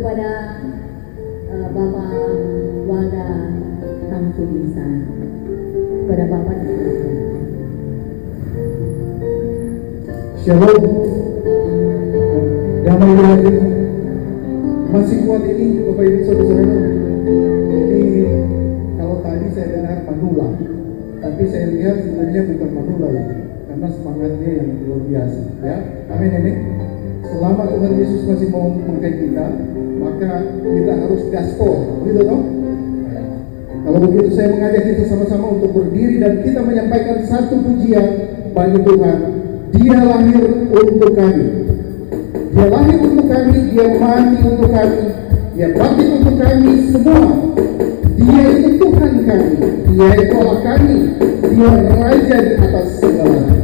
kepada Bapak Walda Tamsul Ihsan, kepada Bapak diserahkan. Shalom. Damai di hati. Masih kuat ini Bapak Ibu Saudara-saudara. Ini kalau tadi saya dengar Manula, tapi saya lihat sebenarnya bukan Manula ya, karena semangatnya yang luar biasa. Ya, amin amin. Selama Tuhan Yesus masih mau memakai kita, maka kita harus gaspol, begitu toh? Kalau begitu saya mengajak kita sama-sama untuk berdiri dan kita menyampaikan satu pujian bagi Tuhan. Dia lahir untuk kami. Dia lahir untuk kami, dia mati untuk kami, dia bangkit untuk kami semua. Dia itu Tuhan kami, dia itu Allah kami, dia raja di atas segalanya.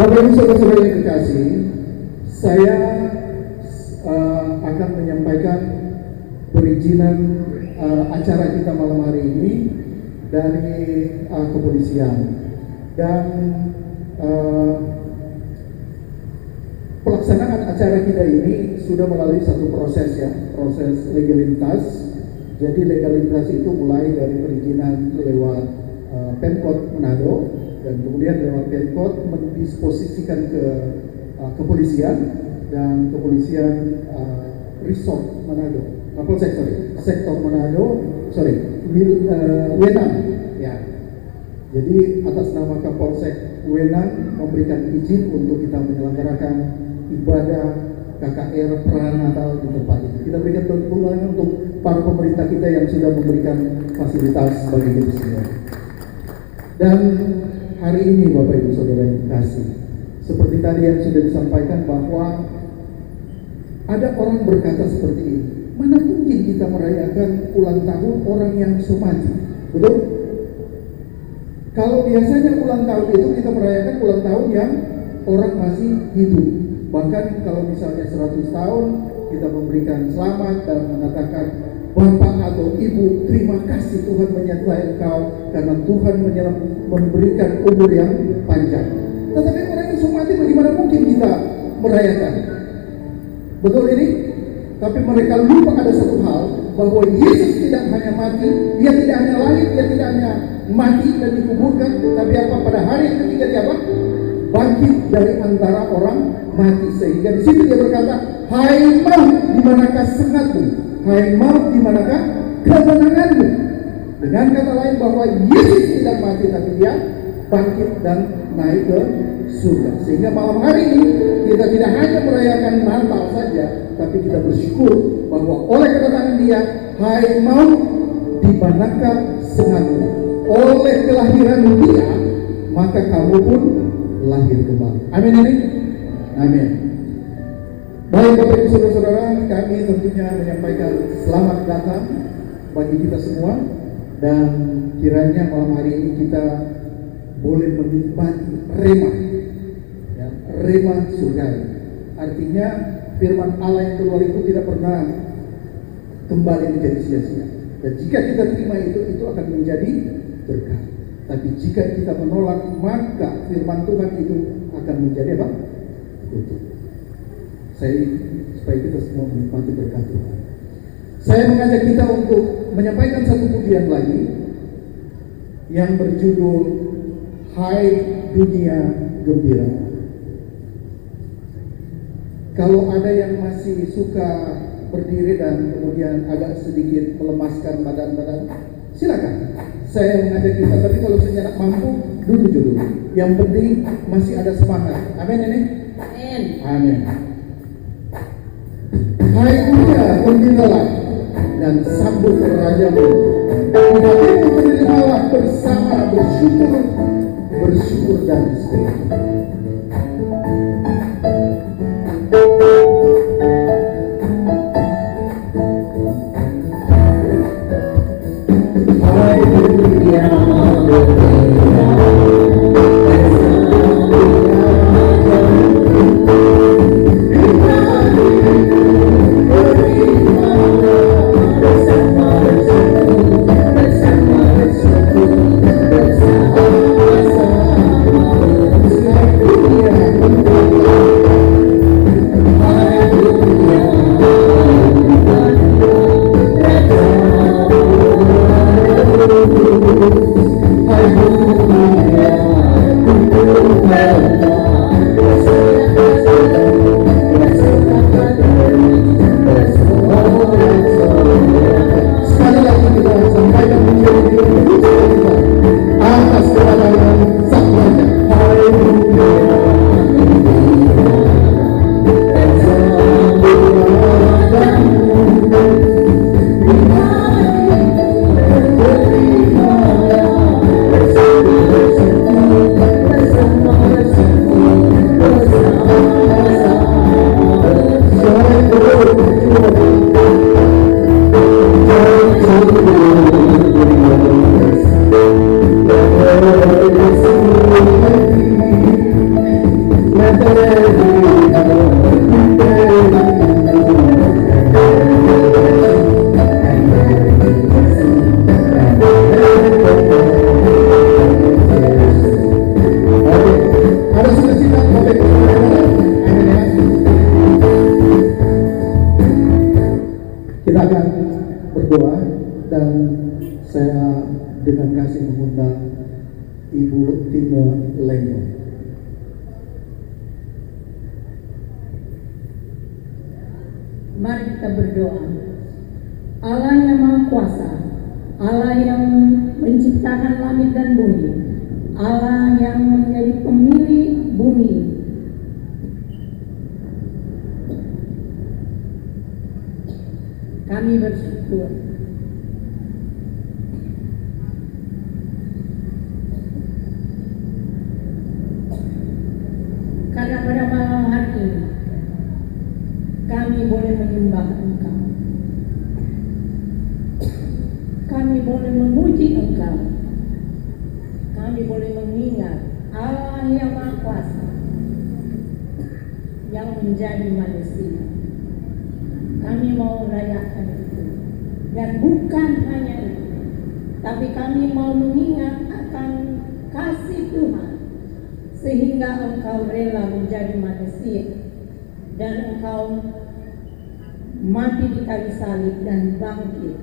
Bapak Ibu Saudara-saudara yang kekasih, saya akan menyampaikan perizinan acara kita malam hari ini dari kepolisian dan pelaksanaan acara kita ini sudah melalui satu proses ya, proses legalitas. Jadi legalitas itu mulai dari perizinan lewat Pemkot Manado dan kemudian lewat Pemkot mendisposisikan ke kepolisian dan kepolisian Resort Manado, sektor Manado, Wenang ya. Jadi atas nama Kapolsek Wenang memberikan izin untuk kita menyelenggarakan ibadah KKR Pranatal di tempat ini. Kita berikan tepuk tangan untuk para pemerintah kita yang sudah memberikan fasilitas bagi kita semua. Dan hari ini Bapak Ibu Saudara yang kasih, seperti tadi yang sudah disampaikan bahwa ada orang berkata seperti ini, mana mungkin kita merayakan ulang tahun orang yang mati, betul? Kalau biasanya ulang tahun itu kita merayakan ulang tahun yang orang masih hidup. Bahkan kalau misalnya 100 tahun kita memberikan selamat dan mengatakan Bapak atau Ibu, terima kasih Tuhan menyertai engkau karena Tuhan memberikan umur yang panjang. Tetapi orang yang mati bagaimana mungkin kita merayakan? Betul ini? Tapi mereka lupa ada satu hal, bahwa Yesus tidak hanya mati, dia tidak hanya lahir, dia tidak hanya mati dan dikuburkan, tapi apa, pada hari yang ketiga dia apa? Bangkit dari antara orang mati. Sehingga di situ dia berkata, hai maut, di manakah sengatmu? Hai maut, di manakah kemenanganmu? Dengan kata lain bahwa Yesus tidak mati, tapi dia bangkit dan naik ke surga. Sehingga malam hari ini kita tidak hanya merayakan Natal saja, tapi kita bersyukur bahwa oleh kedatangan dia, hai maut, di manakah sengatmu? Oleh kelahiran dia, maka kamu pun lahir kembali. Amin, amin. Amin. Baik Bapak Ibu Saudara-saudara, kami tentunya menyampaikan selamat datang bagi kita semua, dan kiranya malam hari ini kita boleh menikmati rema, ya, rema surgawi. Artinya firman Allah yang keluar itu tidak pernah kembali menjadi sia-sia. Dan jika kita terima itu akan menjadi berkat. Tapi jika kita menolak, maka firman Tuhan itu akan menjadi apa? Kutuk. Supaya kita semua menikmati berkat Tuhan. Saya mengajak kita untuk menyampaikan satu pujian lagi yang berjudul Hai Dunia Gembira. Kalau ada yang masih suka berdiri dan kemudian agak sedikit melemaskan badan-badan, silakan. Saya mengajak kita, tapi kalau senyap mampu, duduk dulu. Yang penting masih ada semangat. Amin ini? Amin. Amin. Hai dunia, gembiralah dan sambut rajamu. Hatimu terimalah bersama bersyukur dan bersyukur. Hai dunia, kita akan berdoa, dan saya dengan kasih mengundang Ibu Tina Leno. Mari kita berdoa. Allah yang Maha Kuasa, Allah yang menciptakan langit dan bumi, Allah yang menjadi pemilik bumi, kami bersyukur karena pada malam hari ini kami boleh menyembah Engkau, kami boleh memuji Engkau, kami boleh mengingat Allah yang Maha Kuasa yang menjadi manusia. Kami mau rayakan itu, dan bukan hanya itu, tapi kami mau mengingat akan kasih Tuhan, sehingga Engkau rela menjadi manusia, dan Engkau mati di kayu salib dan bangkit.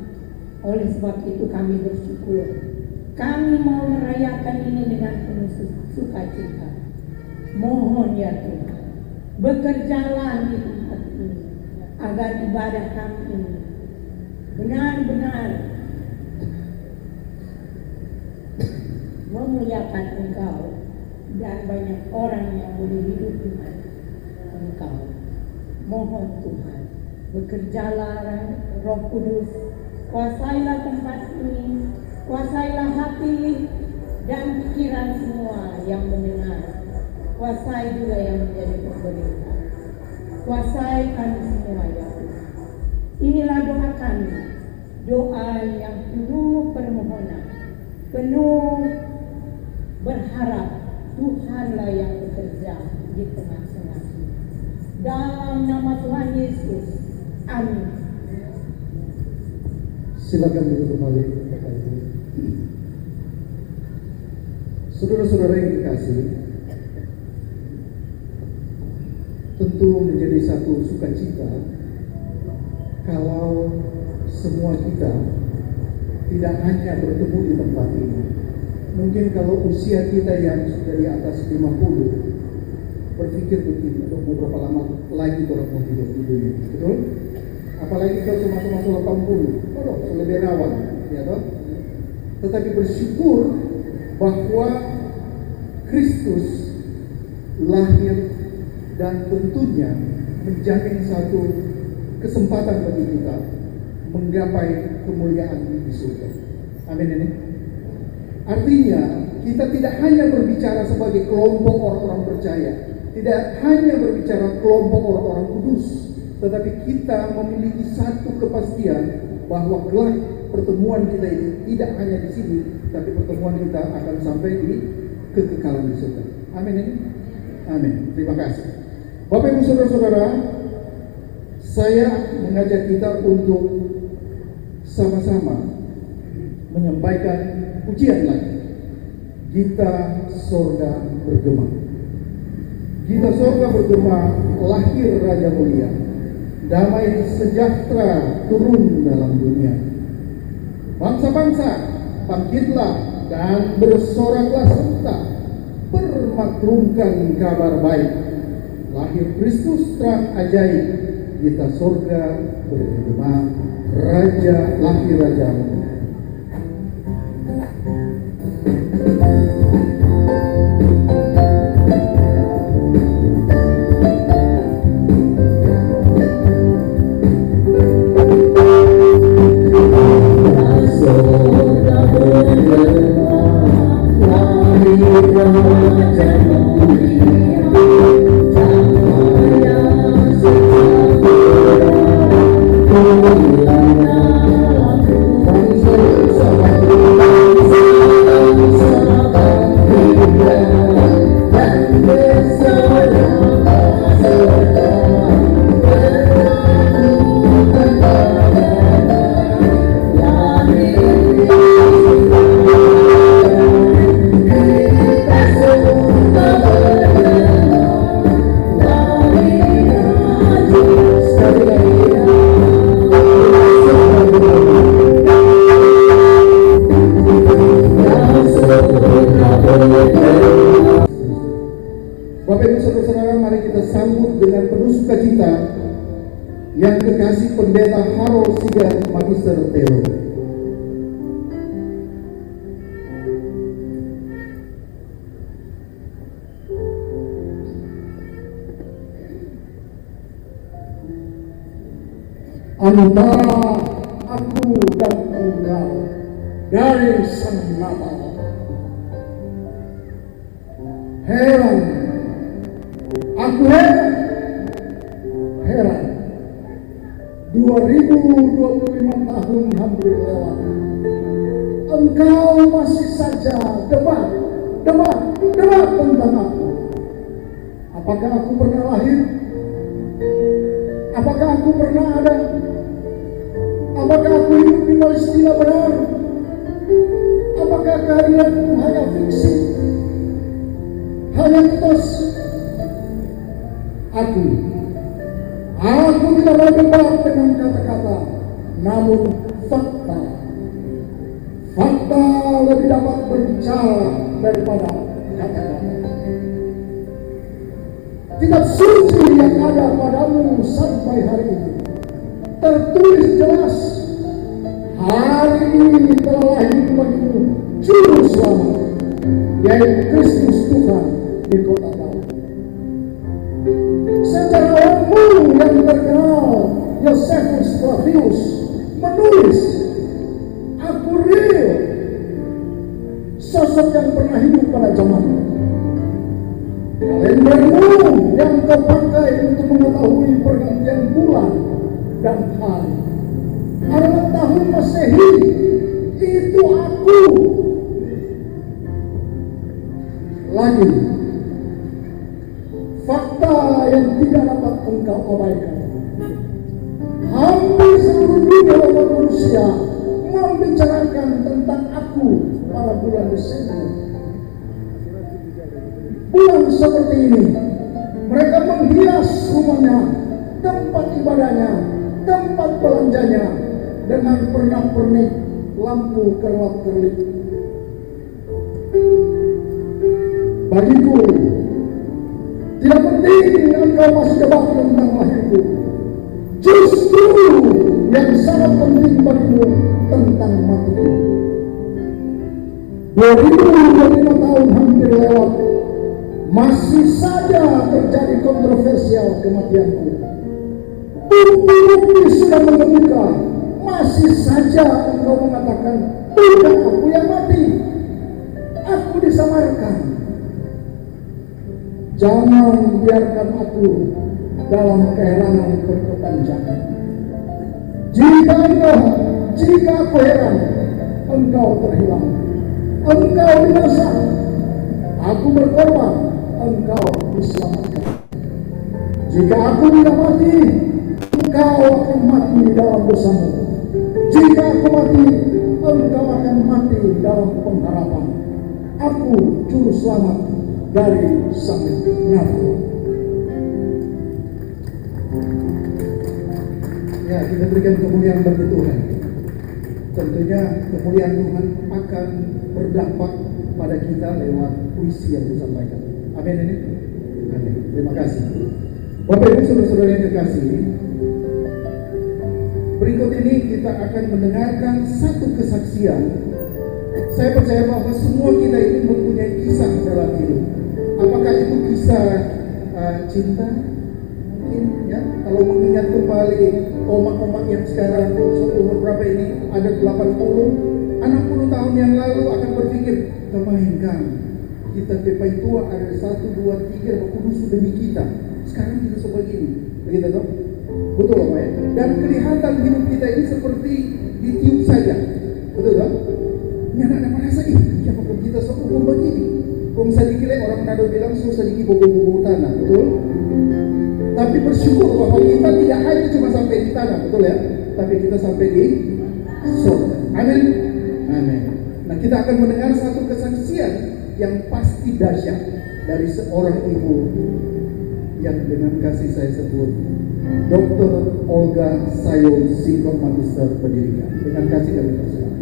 Oleh sebab itu kami bersyukur. Kami mau merayakan ini dengan penuh sukacita. Mohon ya Tuhan, bekerjalah di tempat ini agar ibadah kami ini benar-benar memuliakan Engkau dan banyak orang yang boleh hidup dengan Engkau. Mohon Tuhan, bekerjalah Roh Kudus, kuasailah tempat ini, kuasailah hati dan pikiran semua yang mendengar. Kuasai juga yang menjadi pemerintah. Kuasai kami semua ya Tuhan. Inilah doa kami, doa yang penuh permohonan, penuh berharap Tuhanlah yang bekerja di tengah-tengah kita. Dalam nama Tuhan Yesus, amin. Silakan duduk kembali, Bapak Ibu. Saudara-saudara yang dikasihi, tentu menjadi satu sukacita kalau semua kita tidak hanya bertemu di tempat ini. Mungkin kalau usia kita yang sudah di atas 50 berpikir begini, untuk beberapa lama lagi orang mau hidup di dunia, betul? Apalagi kalau masuk 80, lebih rawan, ya toh? Tetapi bersyukur bahwa Kristus lahir dan tentunya menjamin satu kesempatan bagi kita menggapai kemuliaan di surga. Amin ini. Artinya kita tidak hanya berbicara sebagai kelompok orang-orang percaya, tidak hanya berbicara kelompok orang-orang kudus, tetapi kita memiliki satu kepastian bahwa kelak pertemuan kita ini tidak hanya di sini, tapi pertemuan kita akan sampai di kekekalan di surga. Amin ini. Amin. Terima kasih. Bapak Ibu Saudara-saudara, saya mengajak kita untuk sama-sama menyampaikan pujian lagi. Gita Sorga Bergema. Gita Sorga Bergema, lahir Raja Mulia, damai sejahtera turun dalam dunia. Bangsa-bangsa, bangkitlah dan bersoraklah serta, bermaklumkan kabar baik. Lahir Kristus terang ajaib, Gita Sorga Bergema, Raja lahir Raja. Bapak Ibu Saudara-saudara, mari kita sambut dengan penuh sukacita yang kekasih Pendeta Harold Sigar, Magister Teologi. Antara aku dan engkau dari sang Natal. Heran, aku heran. 2025 tahun hampir lewat. Engkau masih saja debat tentang aku. Apakah aku pernah lahir? Apakah aku pernah ada? Apakah aku hidup di Palestina benar? Apakah kehadiranku hanya fiksi? Hanya mitos? Aku Aku tidak mau debat dengan kata-kata, namun fakta. Fakta lebih dapat berbicara daripada kata-kata. Kitab suci yang ada padamu sampai hari ini tertulis jelas, hari ini telah lahir bagimu Juru Selamat, yaitu Kristus Tuhan di kota Daud. Sejarawanmu yang terkenal Josephus Flavius menulis, aku real, sosok yang pernah hidup pada zamannya. Kalendermu yang kau pakai untuk mengetahui pergantian bulan dan hari adalah tahun Masehi. Itu aku. Lagi, fakta yang tidak dapat engkau abaikan. Hampir seluruh dunia umat manusia membicarakan tentang aku pada bulan Desember. Bulan seperti ini, mereka menghias rumahnya, tempat ibadahnya, tempat belanjanya dengan pernak-pernik lampu kerlap-kerlip. Bagiku, tidak penting engkau masih debat tentang lahirku. Justru yang sangat penting bagimu tentang matiku. 2025 tahun hampir lewat, masih saja terjadi kontroversial kematianku. Bukti-bukti sudah mengemuka, masih saja engkau mengatakan bukan aku yang mati, aku disamarkan. Jangan biarkan aku dalam keheranan berkepanjangan. Jika aku heran, engkau terhilang, engkau binasa. Aku berkorban, engkau diselamatkan. Jika aku tidak mati, engkau akan mati dalam dosamu. Jika aku mati, engkau akan mati dalam pengharapan. Aku juru selamat dari sang Nabi. Ya, kita berikan kemuliaan bagi Tuhan. Tentunya kemuliaan Tuhan akan berdampak pada kita lewat puisi yang disampaikan. Amin ini? Amin. Terima kasih. Bapak Ibu saudara-saudara yang terkasih, berikut ini kita akan mendengarkan satu kesaksian. Saya percaya bahwa semua kita ini mempunyai kisah dalam hidup. Apakah itu kisah cinta? Mungkin ya, kalau mengingat kembali omak-omak yang sekarang umur berapa ini, ada 80, 60 tahun yang lalu akan berpikir, kemainkan kita pepai tua ada 1, 2, 3 kudus demi kita. Sekarang kita sebegini, begitu toh? Betul Pak ya? Dan kelihatan hidup kita ini seperti ditiup saja, betul toh? Ini anak-anak merasa, siapa pun kita seumur begini. Kong sadiki orang Manado bilang, so sadiki bobo-bobo tanah, betul? Tapi bersyukur bahwa kita tidak hanya cuma sampai di tanah, betul ya? Tapi kita sampai di surga. Amin. Amin. Nah, kita akan mendengar satu kesaksian yang pasti dahsyat dari seorang ibu yang dengan kasih saya sebut Dr. Olga Sayo, Sinkron Magister Pendidikan. Dengan kasih kami persilakan.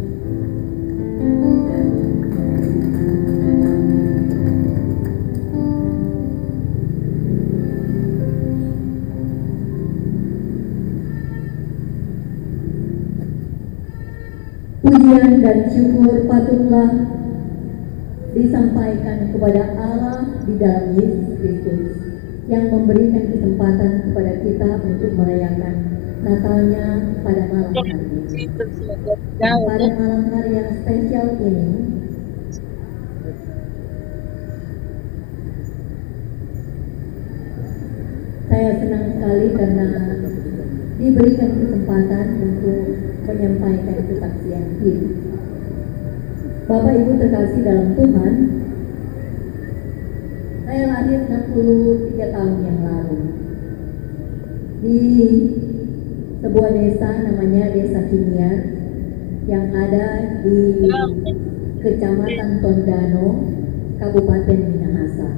Pujian dan syukur patutlah disampaikan kepada Allah di dalam Yesus Kristus yang memberikan kesempatan kepada kita untuk merayakan Natalnya pada malam hari ini. Pada malam hari yang spesial ini, saya senang sekali karena diberikan kesempatan untuk menyampaikan kesaksian hidup. Bapak Ibu terkasih dalam Tuhan, saya lahir 63 tahun yang lalu di sebuah desa namanya Desa Kiniar yang ada di Kecamatan Tondano, Kabupaten Minahasa.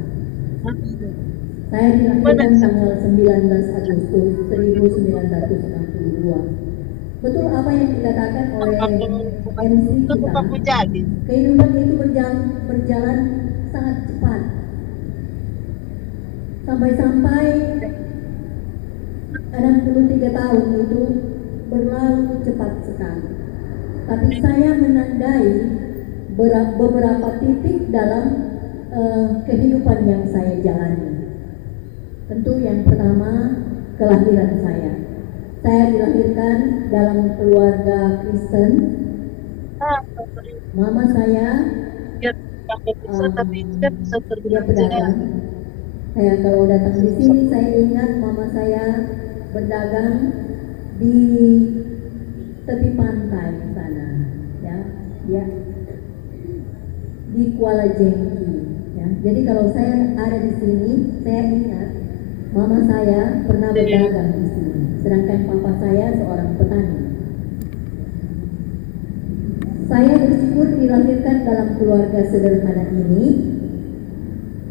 Saya dilahirkan tanggal 19 Agustus 1962. Betul apa yang dikatakan oleh MC kita. Kehidupan itu berjalan sangat cepat. Sampai-sampai 63 tahun itu berlalu cepat sekali. Tapi saya menandai beberapa titik dalam kehidupan yang saya jalani. Tentu yang pertama, kelahiran saya. Saya dilahirkan dalam keluarga Kristen. Mama saya dia pedagang. Saya kalau datang di sini saya ingat mama saya berdagang di tepi pantai sana, ya, di Kuala Jengki. Ya. Jadi kalau saya ada di sini, saya ingat mama saya pernah berdagang di sini, sedangkan papa saya seorang petani. Saya bersyukur dilahirkan dalam keluarga sederhana ini.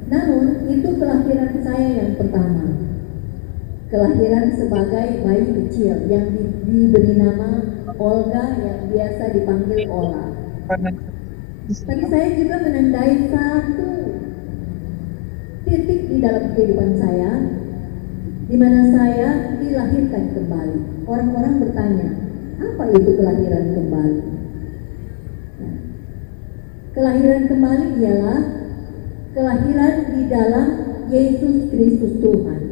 Namun itu kelahiran saya yang pertama. Kelahiran sebagai bayi kecil yang diberi nama Olga, yang biasa dipanggil Ola. Tapi saya juga menandai satu titik di dalam kehidupan saya, di mana saya dilahirkan kembali. Orang-orang bertanya, apa itu kelahiran kembali? Nah, kelahiran kembali ialah kelahiran di dalam Yesus Kristus Tuhan.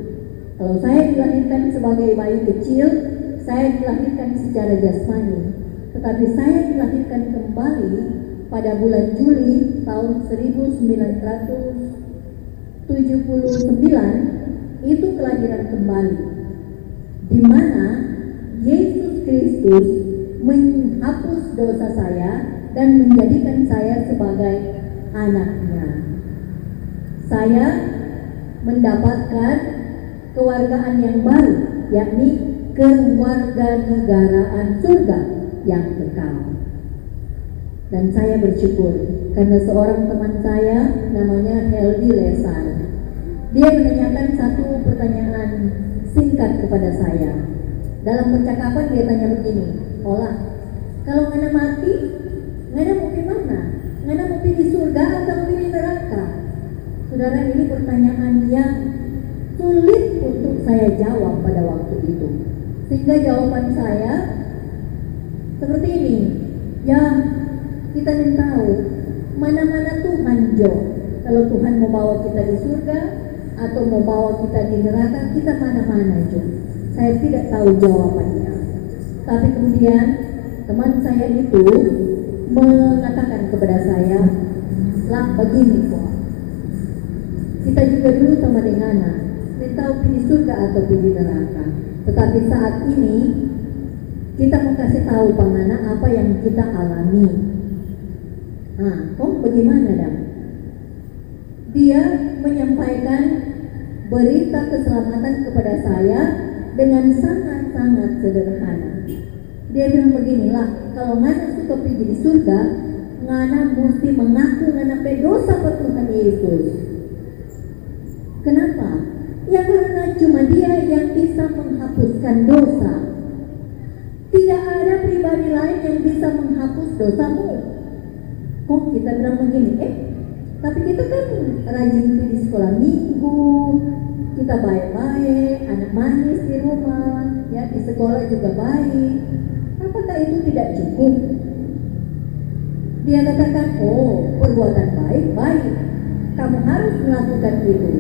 Kalau saya dilahirkan sebagai bayi kecil, saya dilahirkan secara jasmani. Tetapi saya dilahirkan kembali pada bulan Juli tahun 1979, itu kelahiran kembali, di mana Yesus Kristus menghapus dosa saya dan menjadikan saya sebagai anaknya. Saya mendapatkan kewargaan yang baru, yakni kewarganegaraan surga yang kekal. Dan saya bersyukur karena seorang teman saya namanya Heldi Lesar, dia menanyakan satu pertanyaan singkat kepada saya. Dalam percakapan dia tanya begini, Ola, kalau ngana mati, ngana mau di mana? Ngana mau di surga atau mau di neraka? Saudara, ini pertanyaan yang sulit untuk saya jawab pada waktu itu. Sehingga jawaban saya seperti ini, ya kita ingin tahu mana-mana Tuhan Jo. Kalau Tuhan mau bawa kita di surga atau mau bawa kita di neraka, kita mana-mana Jo. Saya tidak tahu jawabannya. Tapi kemudian teman saya itu mengatakan kepada saya, lah begini kok, kita juga dulu sama dengan tahu pilih surga atau pilih neraka. Tetapi saat ini kita mau kasih tahu pamana apa yang kita alami. Nah, kok bagaimana dong? Dia menyampaikan berita keselamatan kepada saya dengan sangat-sangat sederhana. Dia bilang beginilah, kalau ngana suka pergi di surga, ngana mesti mengaku ngana dosa ke Tuhan Yesus. Kenapa? Ya karena cuma dia yang bisa menghapuskan dosa. Tidak ada pribadi lain yang bisa menghapus dosamu. Kok kita bilang begini, tapi kita kan rajin di sekolah minggu, kita baik-baik, anak manis di rumah, ya di sekolah juga baik. Apakah itu tidak cukup? Dia katakan, oh perbuatan baik, kamu harus melakukan itu.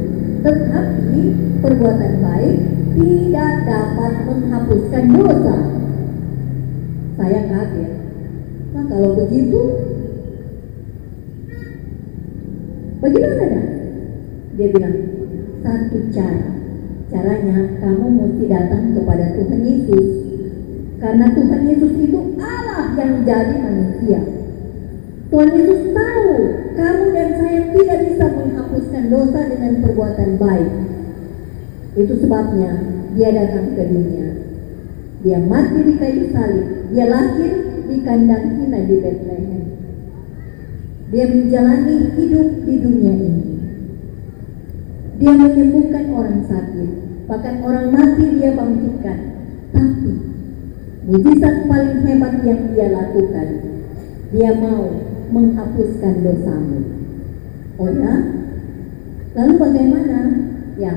Tetapi perbuatan baik tidak dapat menghapuskan dosa. Saya kaget. Nah kalau begitu, bagaimana dah? Dia bilang, satu cara. Caranya kamu mesti datang kepada Tuhan Yesus. Karena Tuhan Yesus itu Allah yang jadi manusia. Tuhan Yesus tahu kamu dan saya tidak bisa menghapuskan dosa dengan perbuatan baik. Itu sebabnya dia datang ke dunia. Dia mati di kayu salib. Dia lahir di kandang hina di Bethlehem. Dia menjalani hidup di dunia ini. Dia menyembuhkan orang sakit, bahkan orang mati dia bangkitkan. Tapi mujizat paling hebat yang dia lakukan, dia mau menghapuskan dosamu. Oh ya? Lalu bagaimana? Ya,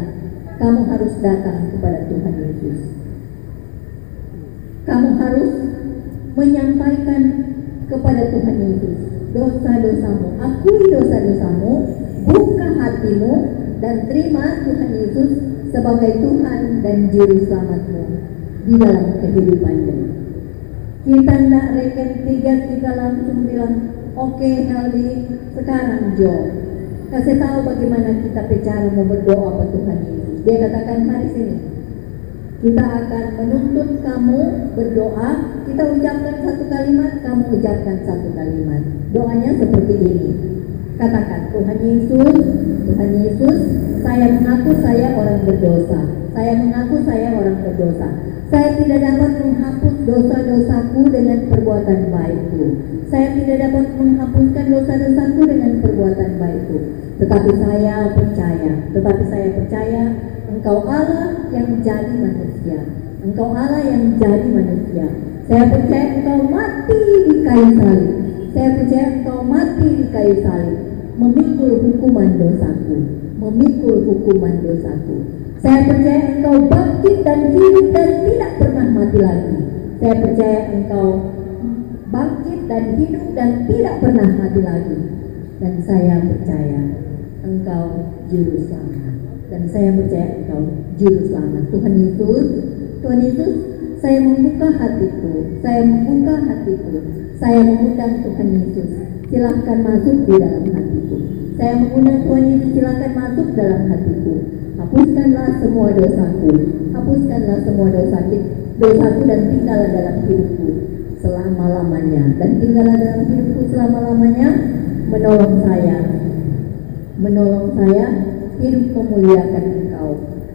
kamu harus datang kepada Tuhan Yesus. Kamu harus menyampaikan kepada Tuhan Yesus dosa-dosamu. Akui dosa-dosamu, buka hatimu, dan terima Tuhan Yesus sebagai Tuhan dan Juru Selamatmu di dalam kehidupanmu. Kita tidak reken 3, kita langsung bilang, oke Heldi, sekarang Jo, kasih tahu bagaimana kita bicara mau berdoa ke Tuhan Yesus. Dia katakan, mari sini, kita akan menuntut kamu berdoa. Kita ucapkan satu kalimat, kamu ucapkan satu kalimat. Doanya seperti ini. Katakan, Tuhan Yesus, saya mengaku saya orang berdosa. Saya mengaku saya orang berdosa. Saya tidak dapat menghapus dosa-dosaku dengan perbuatan baikku. Saya tidak dapat menghapuskan dosa-dosaku dengan perbuatan baikku. Tetapi saya percaya Engkau Allah yang jadi manusia. Engkau Allah yang jadi manusia. Saya percaya Engkau mati di kayu salib. Saya percaya Engkau mati di kayu salib, memikul hukuman dosaku. Saya percaya Engkau bangkit dan hidup dan tidak pernah mati lagi. Saya percaya Engkau bangkit dan hidup dan tidak pernah mati lagi. Dan saya percaya Engkau Juru Selamat. Dan saya percaya Engkau Juru Selamat. Tuhan Yesus, saya membuka hatiku. Saya mengundang Tuhan Yesus. Silahkan masuk di dalam hatiku. Saya mengundang Tuhan Yesus, silahkan masuk dalam hatiku. Hapuskanlah semua dosaku. Dosaku dan tinggallah dalam hidupku selama-lamanya. Menolong saya hidup memuliakan Engkau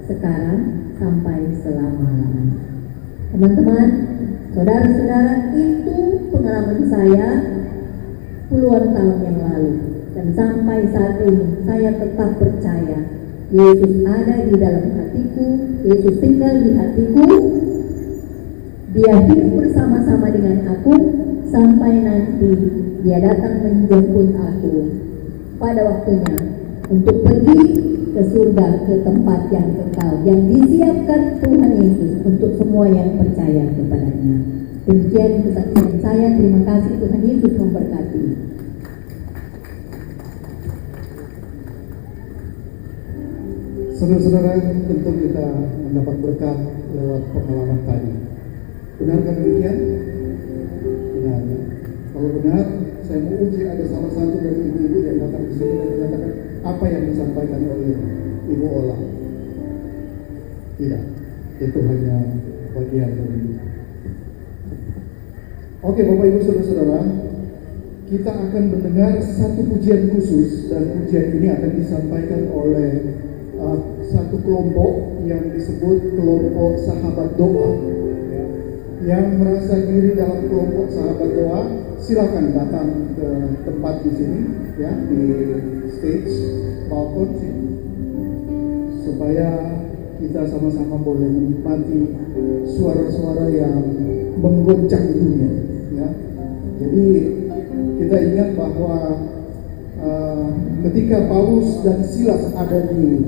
sekarang sampai selama-lamanya. Teman-teman, saudara-saudara, itu pengalaman saya puluhan tahun yang lalu. Dan sampai saat ini saya tetap percaya Yesus ada di dalam hatiku, Yesus tinggal di hatiku. Dia hidup bersama-sama dengan aku sampai nanti Dia datang menjemput aku pada waktunya untuk pergi ke surga, ke tempat yang kekal yang disiapkan Tuhan Yesus untuk semua yang percaya kepadanya. Demikian kesaksian saya. Terima kasih. Tuhan Yesus memberkati. Saudara-saudara, tentu kita mendapat berkat lewat pengalaman tadi. Benarkah demikian? Benar. Kalau benar, saya mau uji ada salah satu dari ibu-ibu yang datang di sini dan mengatakan apa yang disampaikan oleh Ibu Ola. Tidak, itu hanya bagian dari. Oke, Bapak Ibu Saudara-saudara, kita akan mendengar satu pujian khusus dan pujian ini akan disampaikan oleh satu kelompok yang disebut kelompok sahabat doa. Yang merasa diri dalam kelompok sahabat doa, silakan datang ke tempat di sini, ya, di stage balkon sini, supaya kita sama-sama boleh menikmati suara-suara yang menggoncang dunia. Ya. Jadi kita ingat bahwa ketika Paulus dan Silas ada di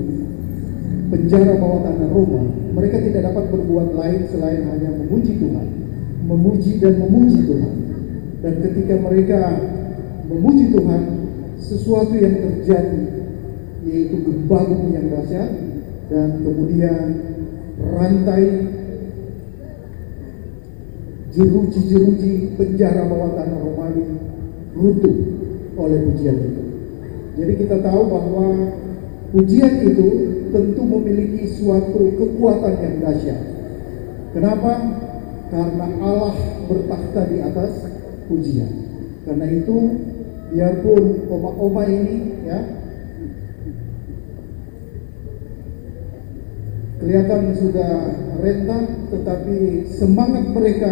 penjara bawah tanah Roma, mereka tidak dapat berbuat lain selain hanya memuji Tuhan, memuji dan memuji Tuhan. Dan ketika mereka memuji Tuhan, sesuatu yang terjadi, yaitu gempa bumi yang dahsyat, dan kemudian rantai jeruji-jeruji penjara bawah tanah Romawi runtuh oleh pujian itu. Jadi kita tahu bahwa pujian itu tentu memiliki suatu kekuatan yang dahsyat. Kenapa? Karena Allah bertakhta di atas pujian. Karena itu, biarpun oma-oma ini, ya, kelihatan sudah renta, tetapi semangat mereka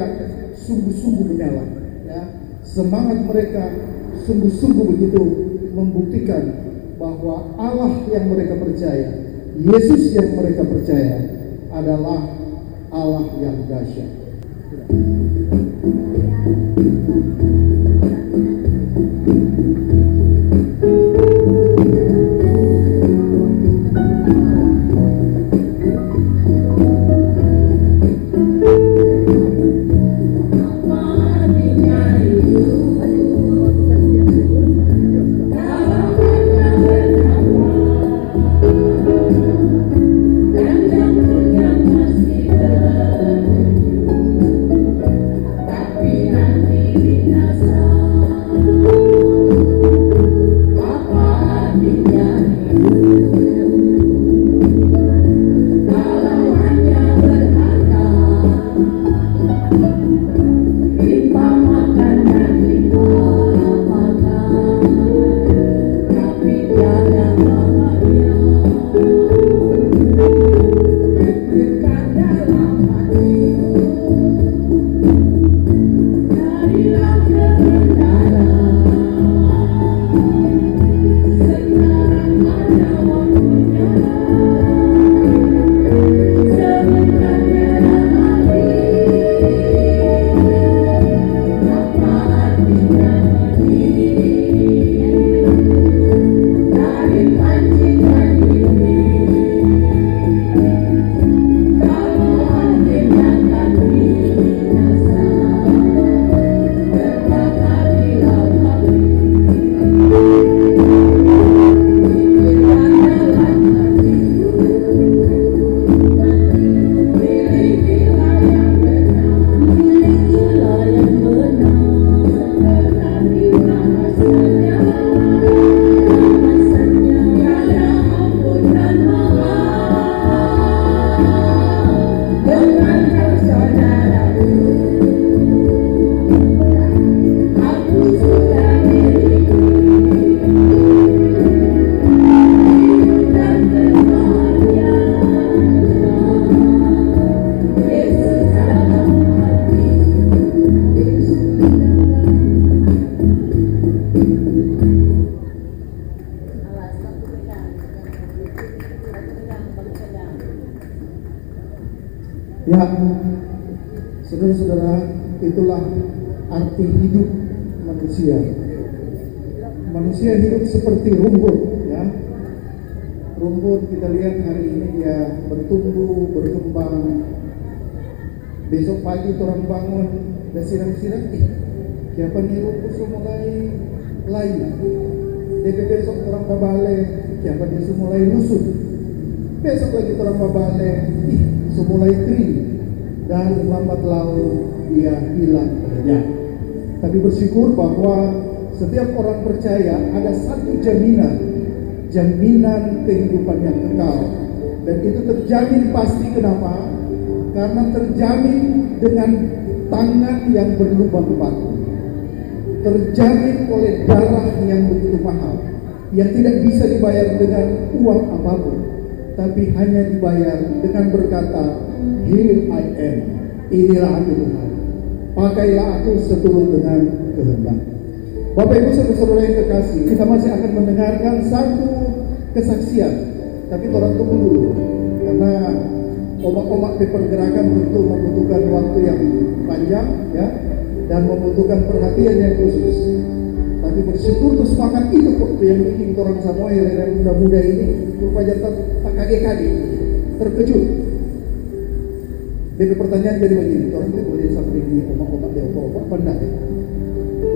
sungguh-sungguh menyala. Ya. Semangat mereka sungguh-sungguh begitu membuktikan bahwa Allah yang mereka percaya Yesus yang mereka percaya adalah Allah yang dahsyat. Ya, saudara-saudara, itulah arti hidup manusia. Manusia hidup seperti rumput, ya. Rumput kita lihat hari ini dia bertumbuh, berkembang. Besok pagi orang bangun dan siram-siram, siapa nih rumput mulai layu. DP besok orang babale, siapa dia mulai lusut. Besok lagi orang babale, semulai kering dan lambat laun dia hilang pekerjaan. Tapi bersyukur bahwa setiap orang percaya ada satu jaminan kehidupan yang kekal, dan itu terjamin pasti. Kenapa? Karena terjamin dengan tangan yang berlubang batu, terjamin oleh darah yang begitu mahal, yang tidak bisa dibayar dengan uang apapun, tapi hanya dibayar dengan berkata, "Here I am, inilah aku Tuhan, pakailah aku seturut dengan kehendak." Bapak Ibu saudara yang kekasih, kita masih akan mendengarkan satu kesaksian, tapi orang tunggu dulu, karena omak-omak di pergerakan tentu membutuhkan waktu yang panjang, ya, dan membutuhkan perhatian yang khusus. Tapi bersyukur tuh semangat itu kok yang bikin orang Samuel yang muda-muda ini rupanya tak kaget-kaget, terkejut. Jadi pertanyaan jadi begini, orang itu boleh sampai di omak-omak dia omak pandai,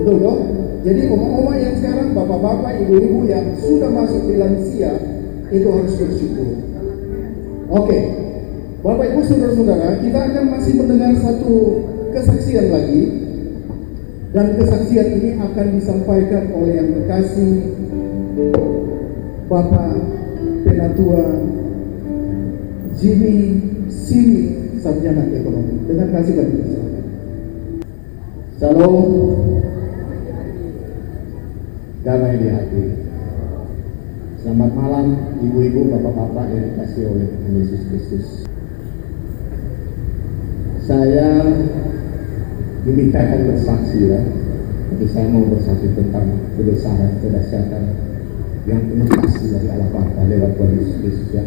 betul dong? Jadi omak-omak yang sekarang, bapak-bapak, ibu-ibu yang sudah masuk di lansia itu harus bersyukur. Oke, Bapak Ibu saudara-saudara, kita akan masih mendengar satu kesaksian lagi. Dan kesaksian ini akan disampaikan oleh yang terkasih Bapak Penatua Jimmy Simi, Sarjana Ekonomi. Dengan kasih kami persilakan. Shalom, damai di hati. Selamat malam ibu-ibu, bapak-bapak yang dikasih oleh Yesus Kristus. Saya dimintakan bersaksi, ya. Jadi saya mau bersaksi tentang kebesaran, kedahsyatan yang penuh kasih dari Allah Bapa lewat Tuhan Yesus Kristus, ya.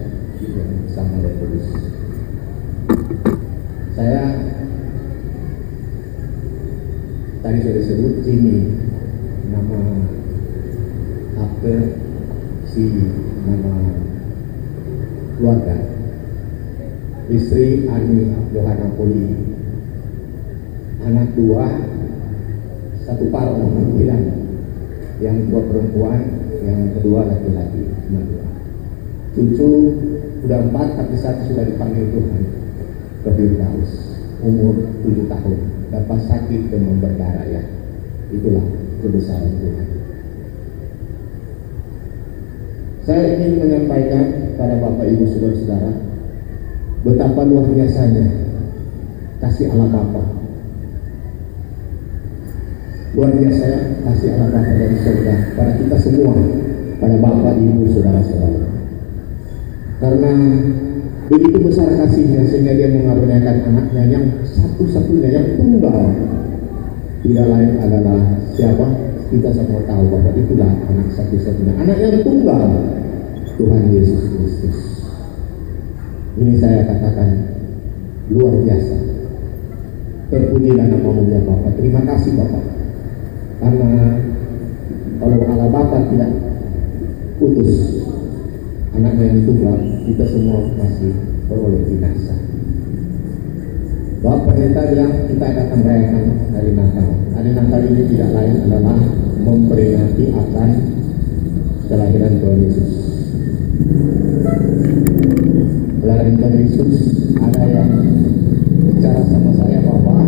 yang sama Roh Kudus. Saya tadi sudah disebut Jimmy, nama akte si nama keluarga, istri Ani Yohana Poli, anak dua, satu paruh bilang, yang dua perempuan, yang kedua laki-laki, cuma dua. Cucu udah 4 tapi satu sudah dipanggil Tuhan ke Firdaus, umur 7 tahun, dapat sakit demam berdarah ya. Itulah kebesaran Tuhan. Saya ingin menyampaikan pada Bapak Ibu Saudara-saudara betapa luar biasanya kasih Allah Bapa. Luar biasa kasih Allah Bapa dari surga pada kita semua, pada Bapak Ibu Saudara-saudara. Karena begitu besar kasihnya sehingga dia mengaruniakan anaknya yang satu-satunya, yang tunggal. Tidak lain adalah siapa? Kita semua tahu bahwa itulah anak satu-satunya, anak yang tunggal, Tuhan Yesus Kristus. Ini saya katakan luar biasa. Terpujilah nama-Mu ya Bapa. Terima kasih Bapak. Karena kalau Allah Bapa tidak putus anaknya yang tunggal, kita semua masih beroleh binasa. Bapak Pendeta bilang kita akan merayakan hari Natal. Hari Natal ini tidak lain adalah memperingati akan kelahiran Tuhan Yesus. Kelahiran Tuhan Yesus, ada yang bicara sama saya Bapak,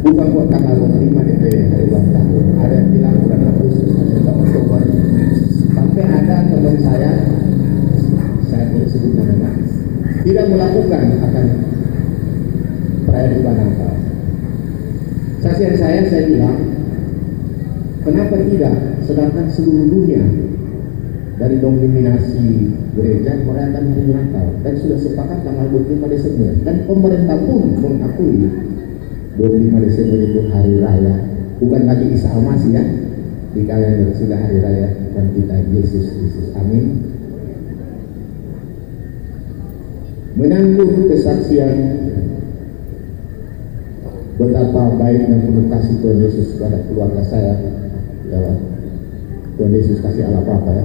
bukan buat tanggal 25 DP hari ulang tahun. Ada yang bilang bulan Agustus, ada yang bilang Oktober. Sampai ada teman saya tidak sebut namanya, tidak melakukan akan perayaan Natal. Saksian saya bilang, kenapa tidak? Sedangkan seluruh dunia dari dominasi gereja merayakan hari Natal dan sudah sepakat tanggal 25 Desember dan pemerintah pun mengakui 25 Desember itu hari raya, bukan lagi Isa Al-Masih ya, di kalender sudah hari raya dan kita Yesus Kristus. Amin. Menyambut kesaksian betapa baik dan penuh kasih Tuhan Yesus kepada keluarga saya, ya, Tuhan Yesus kasih Allah Bapa ya.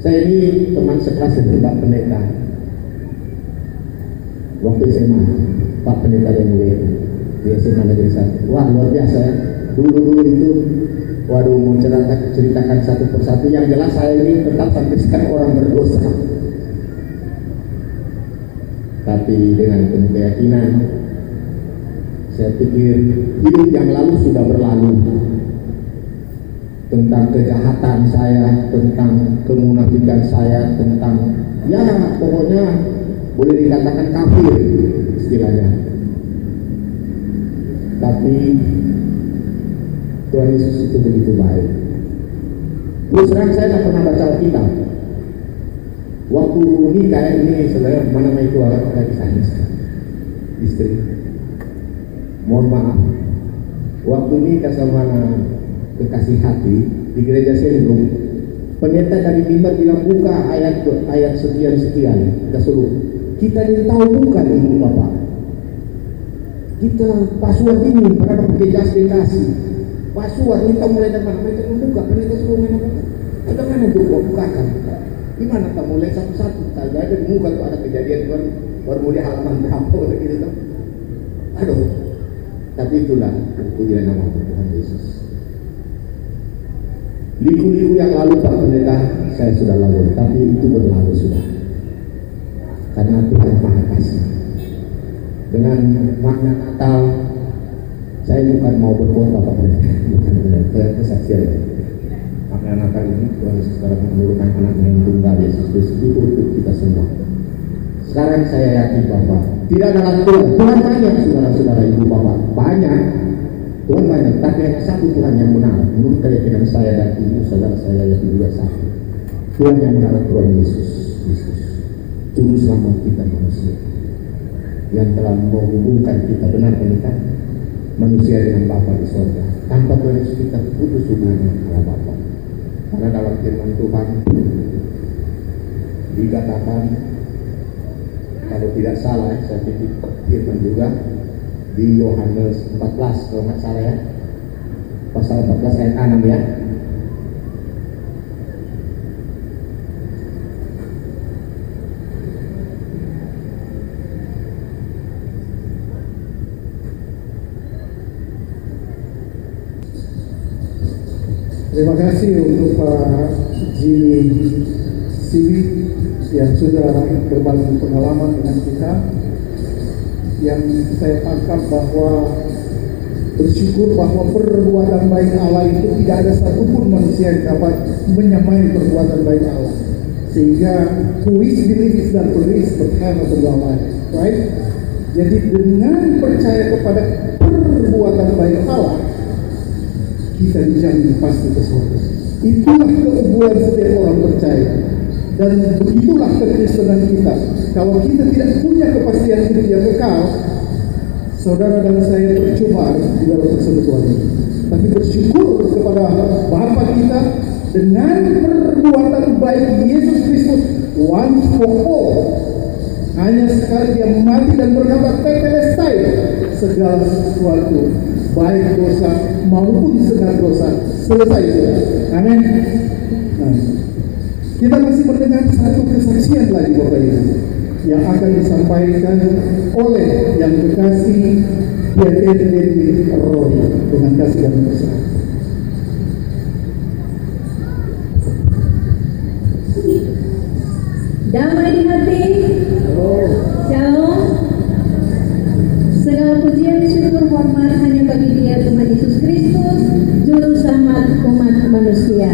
Saya ini teman sekelas dengan Pak Pendeta waktu SMA, Pak Pendeta dan di SMA Negeri 1. Wah luar biasa ya. Dulu itu, waduh mau ceritakan satu persatu. Yang jelas saya ini tetap sampai sekarang orang berdosa. Tapi dengan penuh keyakinan, saya pikir hidup yang lalu sudah berlalu. Tentang kejahatan saya, tentang kemunafikan saya, tentang ya pokoknya boleh dikatakan kafir istilahnya. Tapi Tuhan Yesus itu begitu baik. Terus terang saya tidak pernah baca Alkitab. Waktu nikah ini saudara, mana itu lagi saya istri. Mohon maaf. Waktu nikah sama kekasih hati di gereja Sendrum, pendeta dari mimbar bilang buka ayat sekian. Kita suruh. Kita ini tahu bukan ibu bapak. Kita password ini pada pakai justifikasi. Password kita mulai dari mana? Mereka membuka. Pendeta suruh mana? Kita mana juga bukakan. Gimana kita mulai satu-satu? Tadi ada di muka tuh ada kejadian baru mulai halaman berapa gitu tuh. Aduh. Tapi itulah pujian nama Tuhan Yesus. Liku-liku yang lalu Pak Pendeta saya sudah lalui, tapi itu berlalu sudah. Karena Tuhan Maha Kasih. Dengan makna Natal, saya bukan mau berkorban Pak Pendeta, bukan benar, kesaksian. Makna Natal ini Tuhan Yesus telah menurunkan anaknya yang tunggal Yesus Kristus itu untuk kita semua. Sekarang saya yakin bahwa tidak ada lagi Tuhan banyak saudara-saudara ibu bapak banyak. Tuhan banyak, tapi hanya satu Tuhan yang benar. Menurut keyakinan saya dan ibu saudara saya yang juga satu. Tuhan yang benar, Tuhan Yesus Kristus, Juru Selamat kita manusia, yang telah menghubungkan kita benar-benar manusia dengan Bapa di surga. Tanpa Tuhan Yesus kita putus hubungan dengan Allah Bapa. Karena dalam firman Tuhan, dikatakan, kalau tidak salah saya titip firman juga di Yohanes 14 kalau nggak salah ya, pasal 14 ayat 6 ya. Terima kasih untuk Pak Jimmy Sibi yang sudah berbagi pengalaman dengan kita. Yang saya tangkap bahwa bersyukur bahwa perbuatan baik Allah itu tidak ada satupun manusia yang dapat menyamai perbuatan baik Allah. Sehingga who is believes dan who is berkata berdamai, right? Jadi dengan percaya kepada perbuatan baik Allah, kita dijamin pasti ke surga. Itulah keunggulan setiap orang percaya. Dan begitulah kekristenan kita. Kalau kita tidak punya kepastian hidup yang kekal, saudara dan saya percuma di dalam persekutuan ini. Tapi bersyukur kepada Bapa kita dengan perbuatan baik Yesus Kristus once for all. Hanya sekali dia mati dan berkata tetelestai, segala sesuatu baik dosa maupun segala dosa selesai. Amin. Nah, kita masih mendengar satu kesaksian lagi Bapak Ibu yang akan disampaikan oleh yang kekasih Dedi Roy dengan kasih yang besar. Damai di hati. Shalom. Segala pujian, syukur, hormat hanya bagi Dia Tuhan Yesus Kristus, Juru Selamat umat manusia.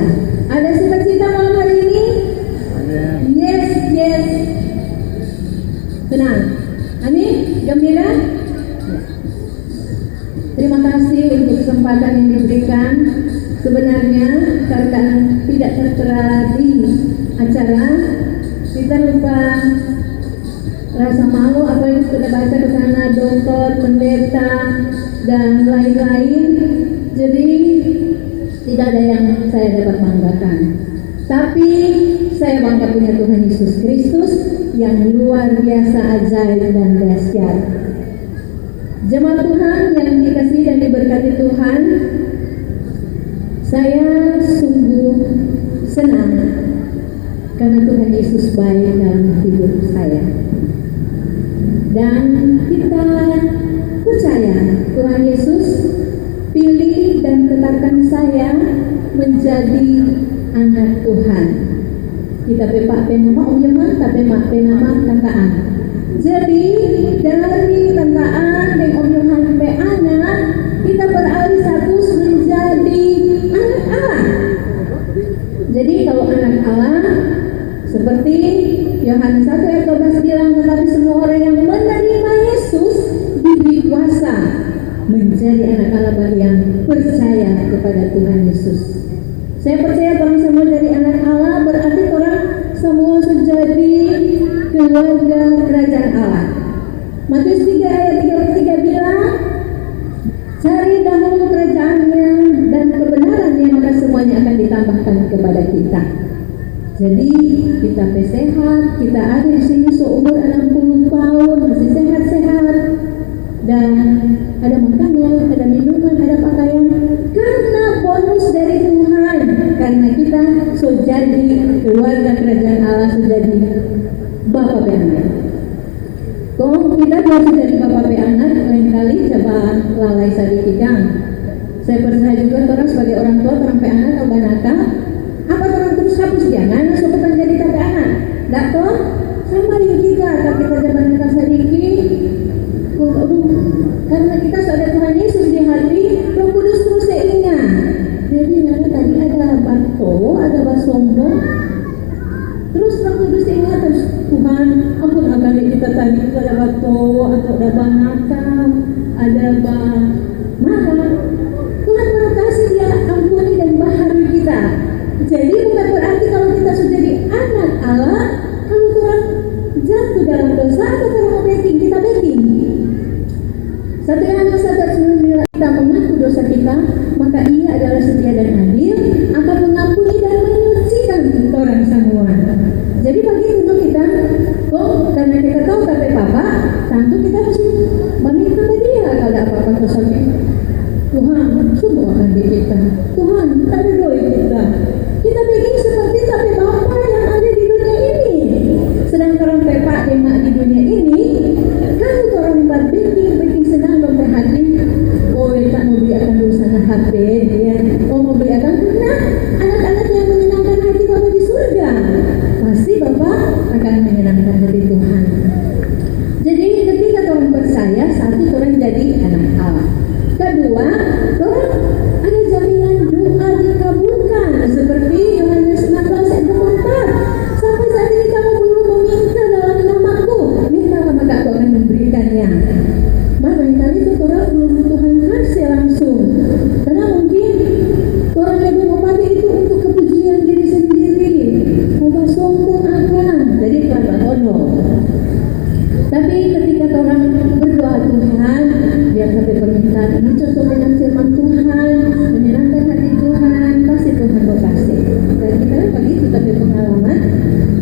Ada sukacita malam hari ini? Yes, yes. Tenang. Amin. Gembira. Terima kasih untuk kesempatan yang diberikan. Sebenarnya karena tidak tertera di acara, kita lupa rasa malu apa yang sudah baca ke sana, dokter, pendeta, dan lain-lain. Jadi tidak ada yang saya dapat banggakan. Tapi saya bangga punya Tuhan Yesus Kristus yang luar biasa ajaib dan dahsyat. Jemaat Tuhan yang dikasihi dan diberkati Tuhan, saya sungguh senang karena Tuhan Yesus baik dalam hidup saya. Dan kita percaya Tuhan Yesus pilih dan tetapkan saya menjadi anak Tuhan. Kita pepak penama Om Yohan, tapi mak penama tantaan. Jadi dari tantaan dan Om Yohan pe anak, kita beralih status menjadi anak Allah. Jadi kalau anak Allah, seperti Yohanes 1 ayat 12 bilang, tetapi semua orang yang menerima Yesus diberi kuasa menjadi anak Allah bagi yang percaya kepada Tuhan Yesus. Saya percaya orang semua jadi anak Allah, berarti orang semua sudah jadi keluarga kerajaan Allah. Matius 3 ayat 33 bilang, cari dahulu kerajaannya dan kebenarannya, maka semuanya akan ditambahkan kepada kita. Jadi kita sehat, kita ada di sini seumur 60 tahun masih sehat-sehat, dan ada makanan, ada minuman, ada pakaian karena bonus dari Tuhan. Karena kita sudah jadi keluarga kerajaan Allah, sudah jadi Bapak Anak. Kalau kita sudah jadi Bapak Anak, lain kali coba lalai sedikit. Saya percaya juga orang sebagai orang tua, orang anak atau banaka, apa orang terus hapus jangan sebutan jadi tapi anak. Tak toh sama dengan kita, tapi kita zaman anak sedikit. Karena kita sudah Tuhan Yesus di hati, Roh Kudus terus seingat. Jadi nanti tadi ada bato, ada basombong. Terus Roh Kudus ingat, Tuhan ampun agama kita tadi ada bato atau ada banaka, ada marah. Tuhan berkasih dia ampuni dan bahari kita. Jadi bukan berarti kalau kita sudah jadi anak Allah, kalau Tuhan jatuh dalam dosa atau kalau betting, kita betting. 1 Yohanes 1:9 kita mengaku dosa kita, maka Ia adalah setia dan adil, akan mengampuni dan menyucikan orang semua. Jadi bagi adik kita. Tuhan, tak ada doa kita. Kita bikin seperti tapi Bapa yang ada di dunia ini. Sedangkan Pak demak di dunia ini, kalau orang buat bikin senang sampai hati. Oh, tak mau biarkan urusan HP dia. Oh, mau biarkan karena anak-anak yang menyenangkan hati Bapa di surga. Pasti Bapa akan menyenangkan hati Tuhan. Jadi ketika orang percaya, satu orang jadi anak Allah. Kedua, orang ada jaminan doa dikabulkan seperti Yohanes 16 ayat 24. Sampai saat ini kamu belum meminta dalam namaku, minta maka aku akan memberikannya. Barangkali itu orang belum Tuhan kasih langsung, karena mungkin orang lebih memakai itu untuk kepujian diri sendiri, mau sombong akan, jadi Tuhan tolong. Tapi ketika orang berdoa Tuhan, biar sampai permintaan ini cocok dengan firman Tuhan, menyenangkan hati Tuhan, pasti Tuhan berkasih. Dan kita begitu tapi pengalaman,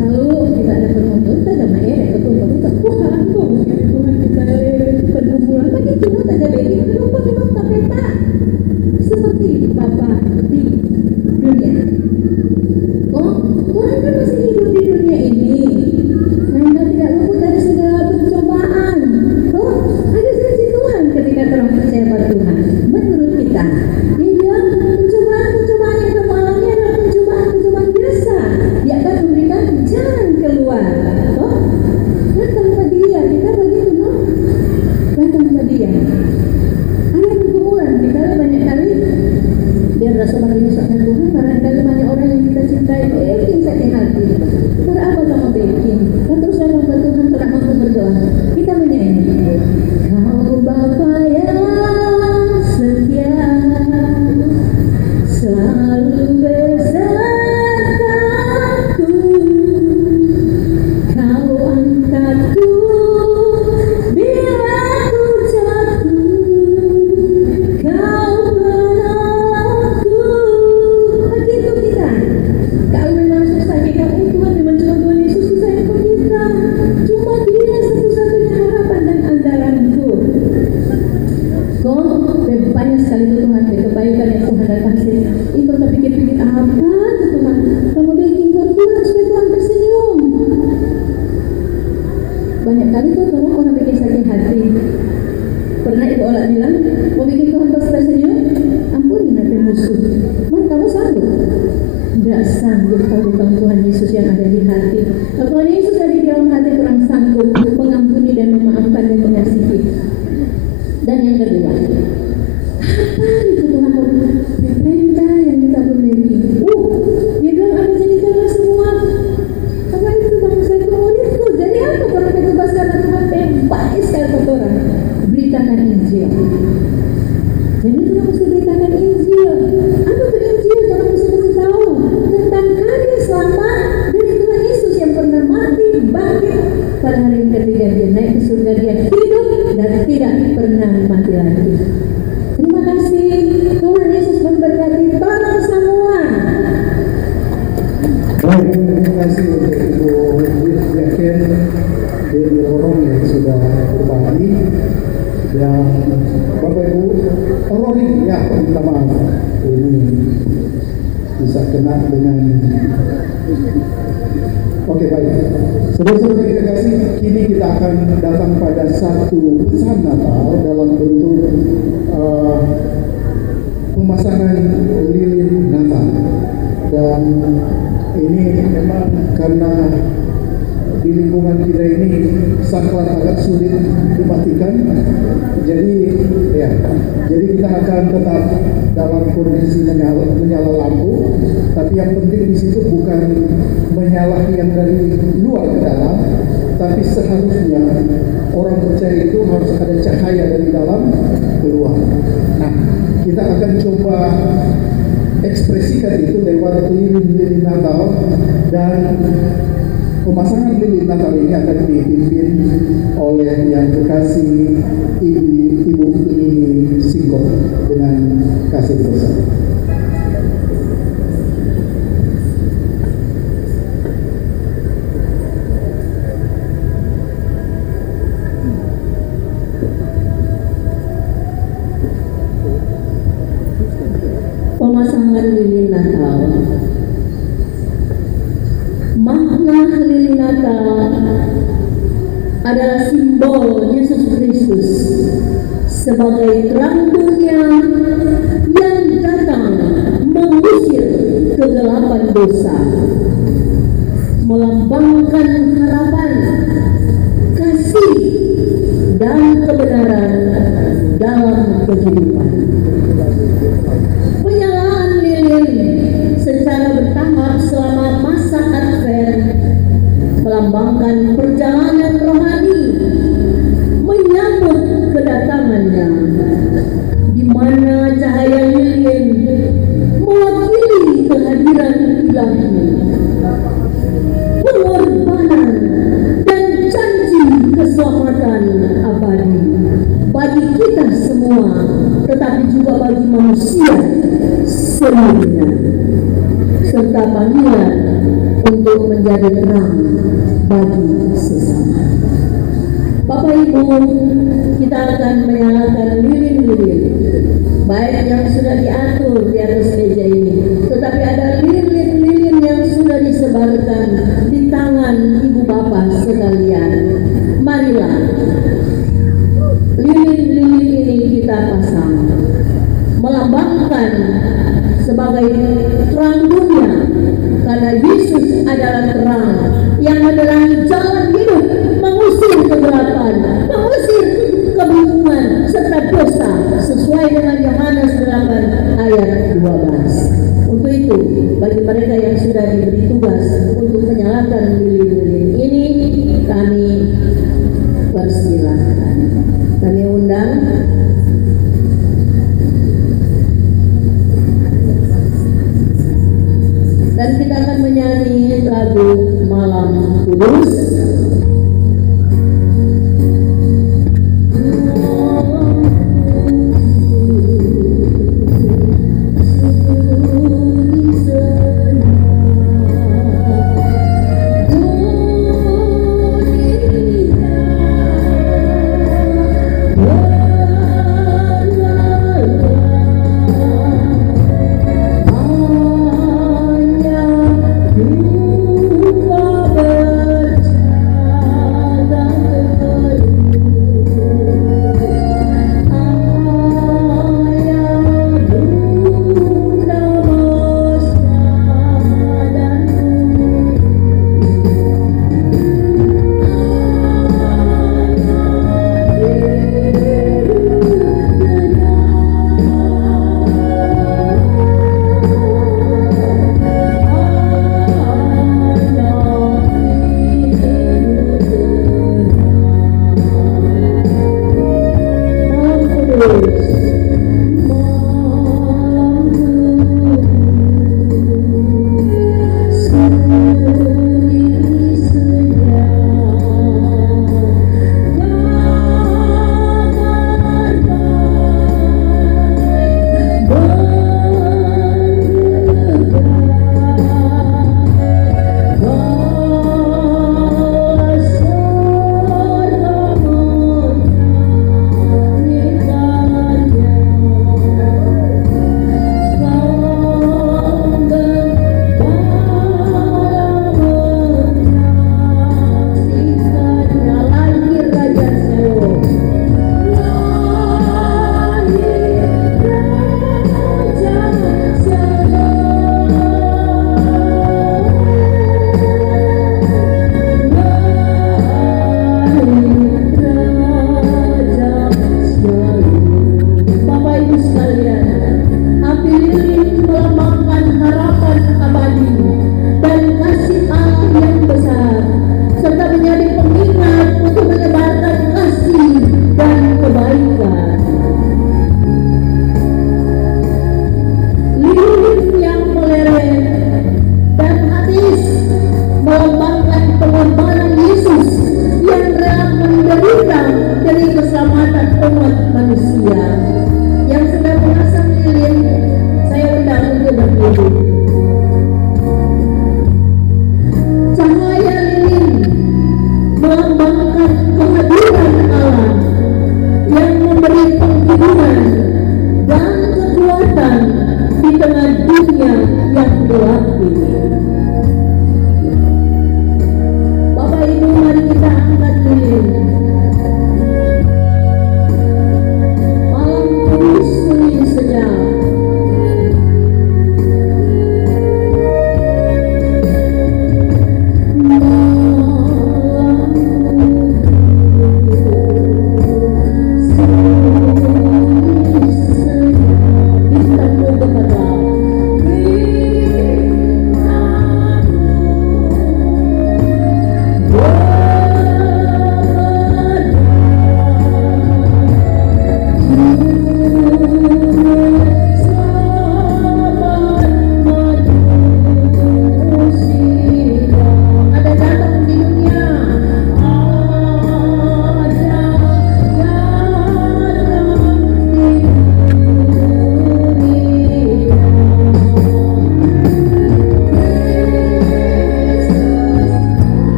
lalu kita ada penonton, kita ada main, betul-betul Tuhan, Tuhan kita pergumulan, tapi cuma tak ada baik, kenapa memang tak peta seperti Bapa di dunia. Oh, Tuhan kan masih hidup di dunia ini. Anda tidak luput dari segala pencobaan. Oh, ada janji Tuhan ketika orang percaya pada Tuhan. Menurut kita, dia bilang pencobaan yang kamu alami adalah pencobaan biasa. Dia akan memberikan jalan keluar. Oh, datang pada Dia, kita begitu, no? Datang pada Dia. Ada pergumulan, kita banyak kali biar rasa makin menyusahkan Tuhan. Barangkali banyak orang yang kita cintai, bikin sakit hati. Para apa kamu bikin? Dan terus datang ke Tuhan tidak mampu berdoa. Kita menyanyi. Kau Bapa yang setia, selalu besertaku. Kau angkatku bila ku jatuh. Kau menolongku. Begitu kita. Kalau memang susah kita, Tuhan memang cuma Tuhan Yesus susah untuk kita. Cuma Dia satu-satunya harapan dan andalanku. Kok banyak sekali tuh Tuhan kebaikan yang Tuhan dah kasih. Itu tak pikir-pikir apa tuh Tuhan. Kamu bikin buat Tuhan supaya Tuhan tersenyum. Banyak kali tuh orang bikin sakit hati. Pernah Ibu Ola bilang, mau bikin Tuhan tersenyum? Ampuni nabi musuh. Man kamu sanggup? Tidak sanggup kalau bukan Tuhan Yesus yang ada di hati. Kalau Tuhan Yesus ada di dalam hati, kurang sanggup mengampuni dan memaafkan dan mengasihi. Dan yang kedua, apa itu Tuhan perintah yang kita memiliki? Dia bilang akan jadikanlah semua apa itu bangsa komunitku. Jadi apa kalau kita tugas karena Tuhan bebaskan kotoran? Beritakan Injil. Jadi kita mesti beritakan Injil. Apa itu Injil? Kita mesti kasih tahu tentang karya selamat dari Tuhan Yesus yang pernah mati, bangkit pada hari yang ketiga dia naik ke surga, dia hidup dan tidak pernah mati lagi. Terima kasih Tuhan Yesus memberkati barang semua. Baik, terima kasih untuk Ibu Yakin dari Rorong yang sudah berbagi. Dan Bapak Ibu Rori, ya minta maaf, ini bisa kena dengan. Oke, baik. Saudara-saudara kita kasih, kini kita akan datang pada satu pesan Natal dalam bentuk pemasangan lilin Natal. Dan ini memang karena di lingkungan kita ini saklar agak sulit dimatikan, jadi kita akan tetap dalam kondisi menyala lampu, tapi yang penting di situ bukan menyala yang dari luar ke dalam, tapi seharusnya orang percaya itu harus ada cahaya dari dalam keluar. Nah, kita akan coba ekspresikan itu lewat lilin-lilin Natal, dan pemasangan lilin Natal ini akan dipimpin oleh yang kekasih Ibu Ini Singkong dengan kasih besar. pemasangan lilin Natal. Makna lilin Natal adalah simbol Yesus Kristus sebagai terang dunia yang datang mengusir kegelapan dosa, melambangkan harapan, kasih, dan kebenaran dalam kehidupan. Penyalaan lilin secara bertahap selama masa Advent melambangkan perjalanan rohani menyambut kedatangannya, di mana cahaya lilin mewakili kehadiran ilahi, pengorbanan dan janji keselamatan abadi bagi kita semua, tetapi juga bagi manusia seluruhnya, serta panggilan untuk menjadi terang bagi sesama. Bapak Ibu, kita akan menyalakan lilin-lilin, baik yang sudah diatur di atas meja ini, tetapi ada lilin-lilin yang sudah disebarkan di tangan Ibu Bapak sekalian. Marilah lilin-lilin ini kita pasang, melambangkan sebagai terang dunia, karena Yesus adalah terang yang menerangi jalan hidup, mengusir kegelapan, mengusir kebingungan serta dosa, sesuai dengan Yohanes 8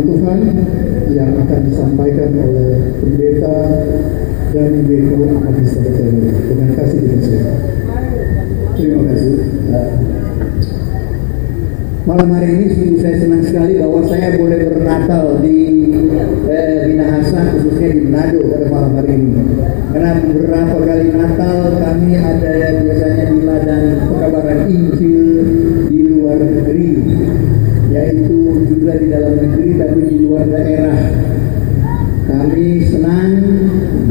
Tuhan yang akan disampaikan oleh pendeta dan Ibu Abis Terima kasih dipersilakan. Terima kasih. Malam hari ini sungguh saya senang sekali bahwa saya boleh bernatal di Minahasa, khususnya di Manado pada malam hari ini. Karena beberapa kali Natal kami ada biasanya di ladang pekabaran Injil di luar negeri, yaitu juga di dalam negeri tapi di luar daerah. Kami senang,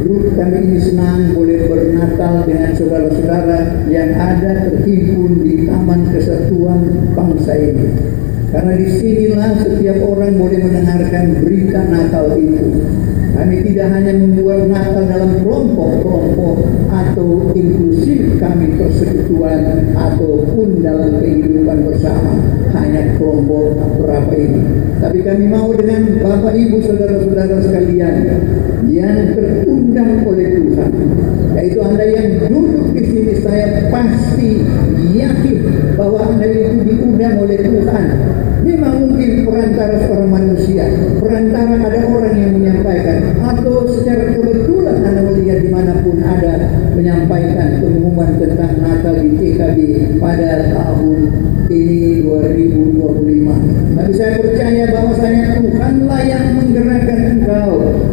grup kami ini senang boleh bernatal dengan saudara-saudara yang ada terhimpun di Taman Kesatuan Bangsa ini. Karena disinilah setiap orang boleh mendengarkan berita Natal itu. Kami tidak hanya membuat Natal dalam kelompok-kelompok atau inklusif kami persekutuan ataupun dalam kehidupan bersama hanya kelompok berapa ini. Tapi kami mau dengan Bapak Ibu saudara-saudara sekalian yang terundang oleh Tuhan, yaitu Anda yang duduk di sini, saya pasti yakin bahwa Anda itu diundang oleh Tuhan. Memang mungkin perantara seorang manusia, perantara ada orang yang menyampaikan, atau secara kebetulan Anda melihat dimanapun ada menyampaikan pengumuman tentang Natal di TKB pada tahun ini 2025. Tapi saya percaya bahwasanya Tuhanlah yang menggerakkan engkau,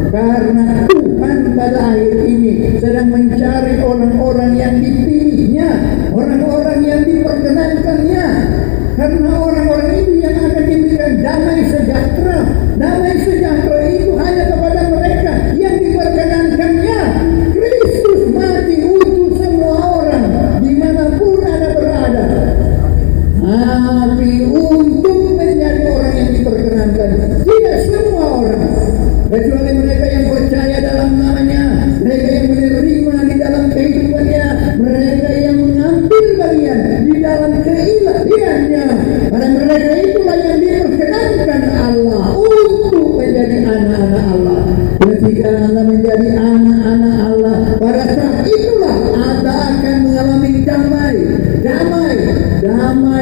karena Tuhan pada akhir ini sedang mencari orang-orang yang dipilihnya, orang-orang yang diperkenankannya. Karena orang-orang itu yang akan diberikan damai sejahtera. Damai sejahtera itu hanya kepada mereka yang diperkenankannya. Kristus mati untuk semua orang dimanapun Anda berada. Tapi untuk menjadi orang yang diperkenankan tidak semua orang, kecuali mereka yang percaya dalam namanya, mereka yang menerima di dalam kehidupannya, mereka yang mengambil bagian di dalam keilahiannya. Pada mereka itulah yang diperkenankan Allah untuk menjadi anak-anak Allah. Ketika Anda menjadi anak-anak Allah, pada saat itulah Anda akan mengalami damai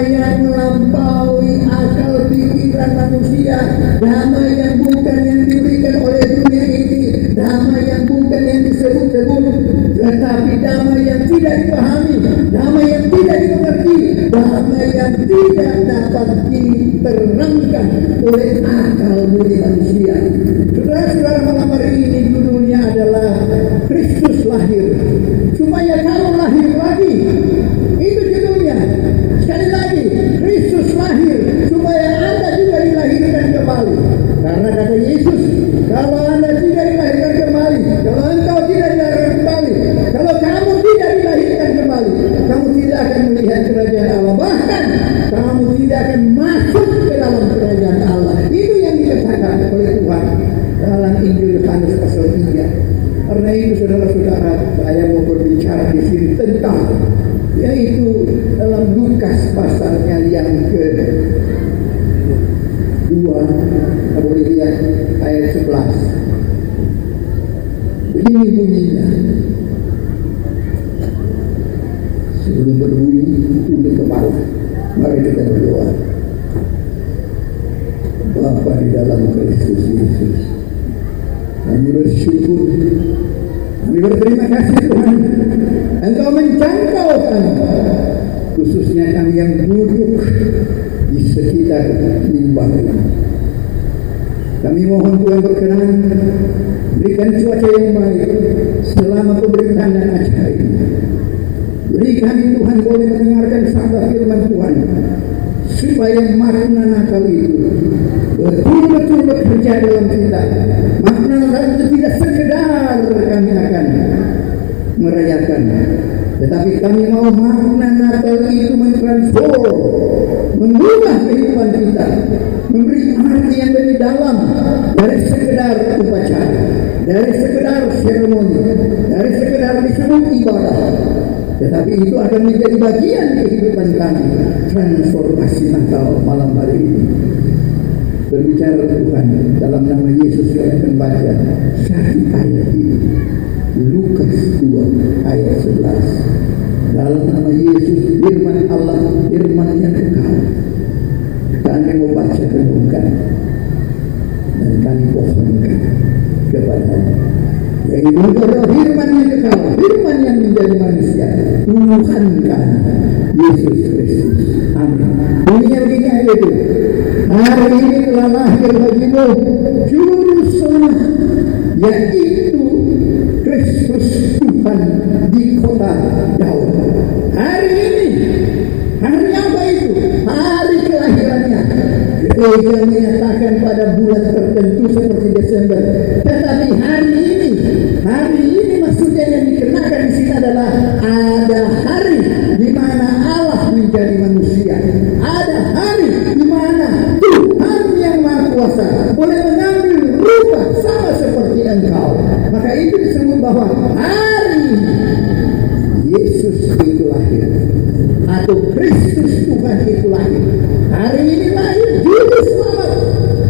yang melampaui akal pikiran manusia, damai yang bukan yang diberikan oleh dunia ini, damai yang bukan yang disebut-sebut, tetapi damai yang tidak dipahami, damai yang tidak dimengerti, damai yang tidak dapat diterangkan oleh akal budi manusia. Saudara-saudara, malam hari ini judulnya adalah Kristus lahir supaya kamu lahir lagi. Itu judulnya. Sekali lagi, Kristus lahir supaya Anda juga dilahirkan kembali. Karena kata Yesus, kalau Anda tidak dilahirkan kembali, kalau engkau tidak dilahirkan kembali, kalau kamu tidak dilahirkan kembali, kamu tidak akan melihat kerajaan Allah. Bahkan kamu tidak akan masuk ke dalam kerajaan Allah. Itu yang dikatakan oleh Tuhan dalam Injil Yohanes pasal 3. Karena itu saudara-saudara, saya mau berbicara di sini tentang, yaitu dalam Lukas pasalnya yang ke-2, kita boleh lihat ayat 11. Begini bunyinya. Sebelum berbunyi, tunduk kepala. Mari kita berdoa. Bapa di dalam Kristus Yesus, kami bersyukur, kami berterima kasih Tuhan, Engkau menjangkau kami, khususnya kami yang duduk di sekitar mimbar ini. Kami mohon Tuhan berkenan, berikan cuaca yang baik selama pemerintahan dan acara ini. Berikan Tuhan boleh mendengarkan sabda firman Tuhan, supaya makna Natal itu betul-betul bekerja dalam kita. Makna Natal itu tidak sekedar kami akan merayakan, tetapi kami mau makna Natal itu mentransform, mengubah kehidupan kita, memberi arti yang lebih dalam dari sekedar upacara, dari sekedar seremoni, dari sekedar disebut ibadah. Tetapi itu akan menjadi bagian kehidupan kami. Transformasi Natal malam hari ini. Berbicara Tuhan dalam nama Yesus yang akan baca satu ayat ini. Lukas 2 ayat 11. Dalam nama Yesus, firman Allah, firman yang kekal. Kami mau baca renungkan. kami pohonkan kepada yaitu adalah firman yang kekal, firman yang menjadi manusia, Tuhan kami Yesus Kristus. Amin. Dunia begini aja itu. Hari ini telah lahir bagimu juru selamat, yaitu Kristus Tuhan di kota Daud. Hari ini, hari apa itu? Hari kelahirannya. Gereja menyatakan pada bulan tertentu seperti Desember. Tetapi hari ini maksudnya yang dikenakan di sini adalah ada hari di mana Allah menjadi manusia. Ada hari di mana Tuhan yang Maha Kuasa boleh mengambil rupa sama seperti engkau. Maka itu disebut bahwa hari Yesus itu lahir, atau Kristus Tuhan itu lahir. Hari ini lahir juru selamat.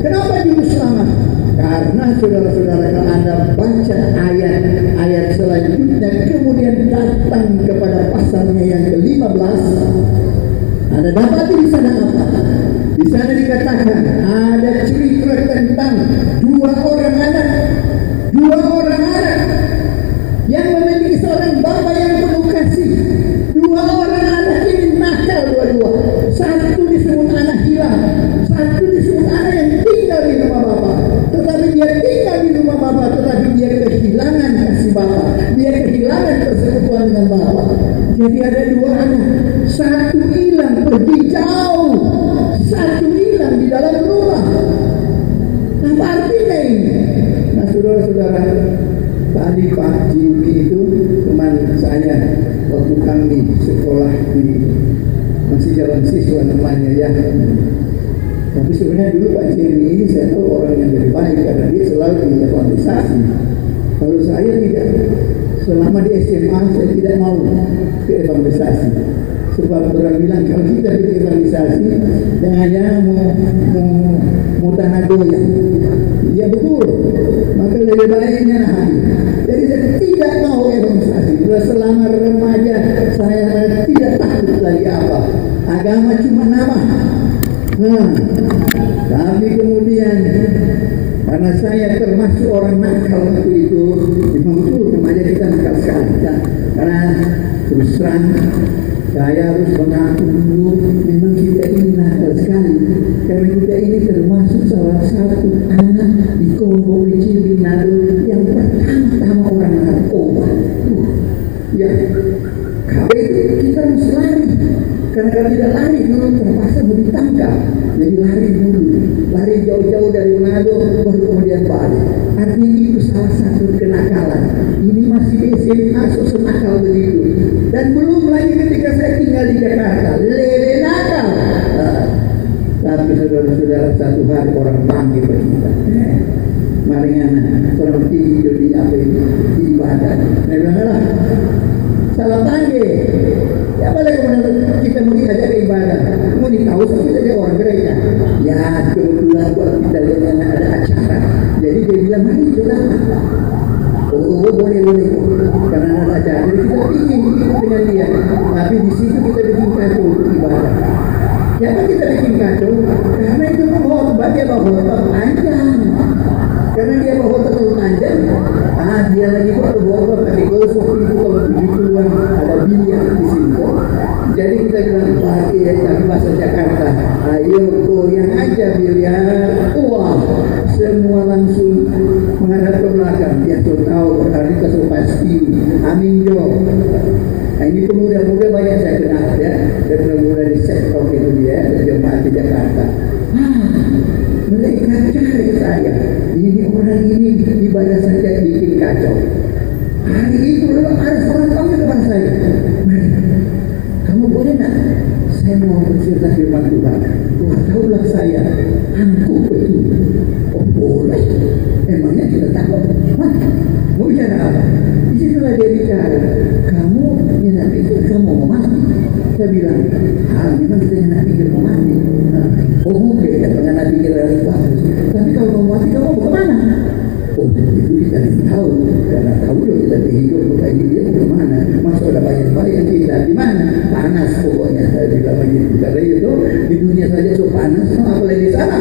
Kenapa juru selamat? Karena saudara-saudara, kalau Anda baca ayat selanjutnya kemudian datang kepada pasalnya yang ke-15, Anda dapat di sana apa? Di sana dikatakan ada cerita tentang dua orang anak yang memiliki seorang bapa yang penuh kasih. Dua orang anak ini nakal dua-dua. Satu disebut anak hilang, satu disebut anak yang tinggal di rumah bapa. Tetapi dia tinggal di rumah bapa, tetapi dia kehilangan kasih bapa, dia kehilangan persekutuan dengan bapa. Jadi ada dua anak, satu hilang pergi jauh, satu hilang di dalam rumah. Apa artinya ini? Nah, saudara-saudara, tadi Pak Jimmy itu teman saya waktu kami sekolah di masih jalan siswa namanya ya. Tapi sebenarnya dulu Pak Jimmy ini saya tahu orang yang lebih baik karena dia selalu dievangelisasi. Kalau saya tidak, selama di SMA saya tidak mau ke evangelisasi. Sebab orang bilang kalau kita dievangelisasi jangan mau tanah goyang. Ya betul, maka lebih baiknya jadi saya tidak mau evangelisasi. Selama remaja saya tidak takut lagi apa. Agama cuma nama. Tapi kemudian karena saya termasuk orang nakal waktu itu, memang betul remaja kita nakal sekali. Karena terus terang saya harus mengaku dulu, memang kita ini nakal sekali. Karena kita ini termasuk salah satu anak di Kongo kecil di Nado yang pertama-tama orang narkoba. Ya, kalau itu kita harus lari. Karena kalau tidak lari dulu terpaksa mau ditangkap. Jadi lari dulu, lari jauh-jauh dari Manado, baru kemudian balik. Artinya itu salah satu kenakalan. Ini masih di SMA, senakal begitu. Dan belum lagi ketika saya tinggal di Jakarta, lebih nakal. Tapi saudara-saudara, satu hari orang panggil kita. Mariana, orang tidur di apa ini? Di ibadah. Saya bilang lah, salah panggil. Ya pada kemudian kita mau diajak ke ibadah, mau ditahu saja orang gereja. Ya kebetulan buat kita lihat ada acara, jadi dia bilang mari kita. Oh boleh karena ada acara, jadi kita ingin ikut dengan dia. Tapi di situ kita bikin kacau untuk ibadah. Kenapa kita bikin kacau? Karena itu bahwa dia bawa panjang. Karena dia bawa terlalu panjang, dia lagi bawa di gosok itu kalau 70-an ada biliar di sini. Jadi kita bilang pakai tapi bahasa Jakarta, ayo goyang aja biliar. Wah, semua langsung menghadap ke belakang. Dia tahu berarti kita pasti. Amin jo. Nah ini pemuda-pemuda banyak saya kenal ya, dan pemuda di sektor itu dia jemaat di Jakarta. Mereka cari saya. Ini orang ini ibadah saja bikin kacau. Hari itu ada seorang panggil kepada saya. Mari, kamu boleh nak? Saya mau bercerita firman Tuhan. Tuhan tahulah saya angkuh betul. Oh boleh. Emangnya kita takut? Mau bicara apa? Di situlah dia bicara. Kamu nak pikir kamu mau mati? Saya bilang, memang kita nak pikir mau mati. Oh oke, jangan nak pikir bagus. Tapi kalau mau mati kamu mau kemana? Oh itu kita tahu. Karena tahu dia kita hidup bukan dia mau kemana? Masuk ada bayang-bayang kita di mana? Panas pokoknya. Saya bilang begitu. Karena itu di dunia saja so panas, apalagi di sana.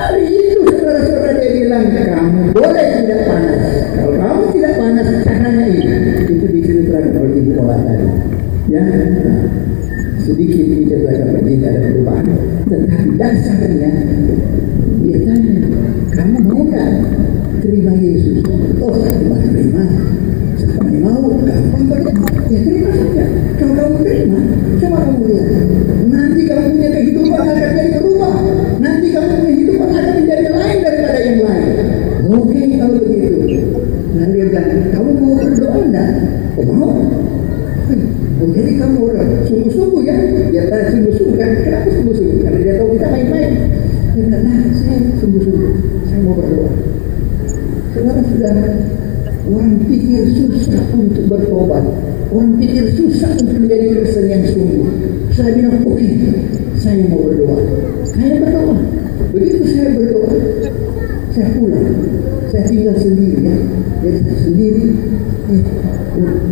Hari itu saudara-saudara dia bilang, kamu boleh tidak panas. Kalau kamu tidak panas, caranya ini. Itu diceritakan oleh Ibu Ola tadi. Ya, sedikit diceritakan begini ada perubahan. Tetapi dasarnya dia tanya, kamu mau nggak terima Yesus? Oh, terima. Siapa yang mau? Gampang banget. Ya terima saja. Kalau kamu terima, coba kamu lihat. Nanti kamu punya kehidupan akan jadi berubah. Nanti kamu punya kehidupan akan menjadi lain daripada yang lain. Oke, kalau begitu. Lalu dia bilang, kamu mau berdoa enggak? Oh mau. Oh jadi kamu orang sungguh-sungguh ya? Ya sungguh-sungguh kan? Kenapa sungguh-sungguh? Karena dia tahu kita main-main. Dia bilang, nah saya sungguh-sungguh. Saya mau berdoa. Saudara-saudara, orang pikir susah untuk bertobat. Orang pikir susah untuk menjadi Kristen yang sungguh. Saya bilang, oke, saya mau berdoa. Saya berdoa. Begitu saya berdoa, saya pulang. Saya tinggal sendiri ya. Jadi sendiri,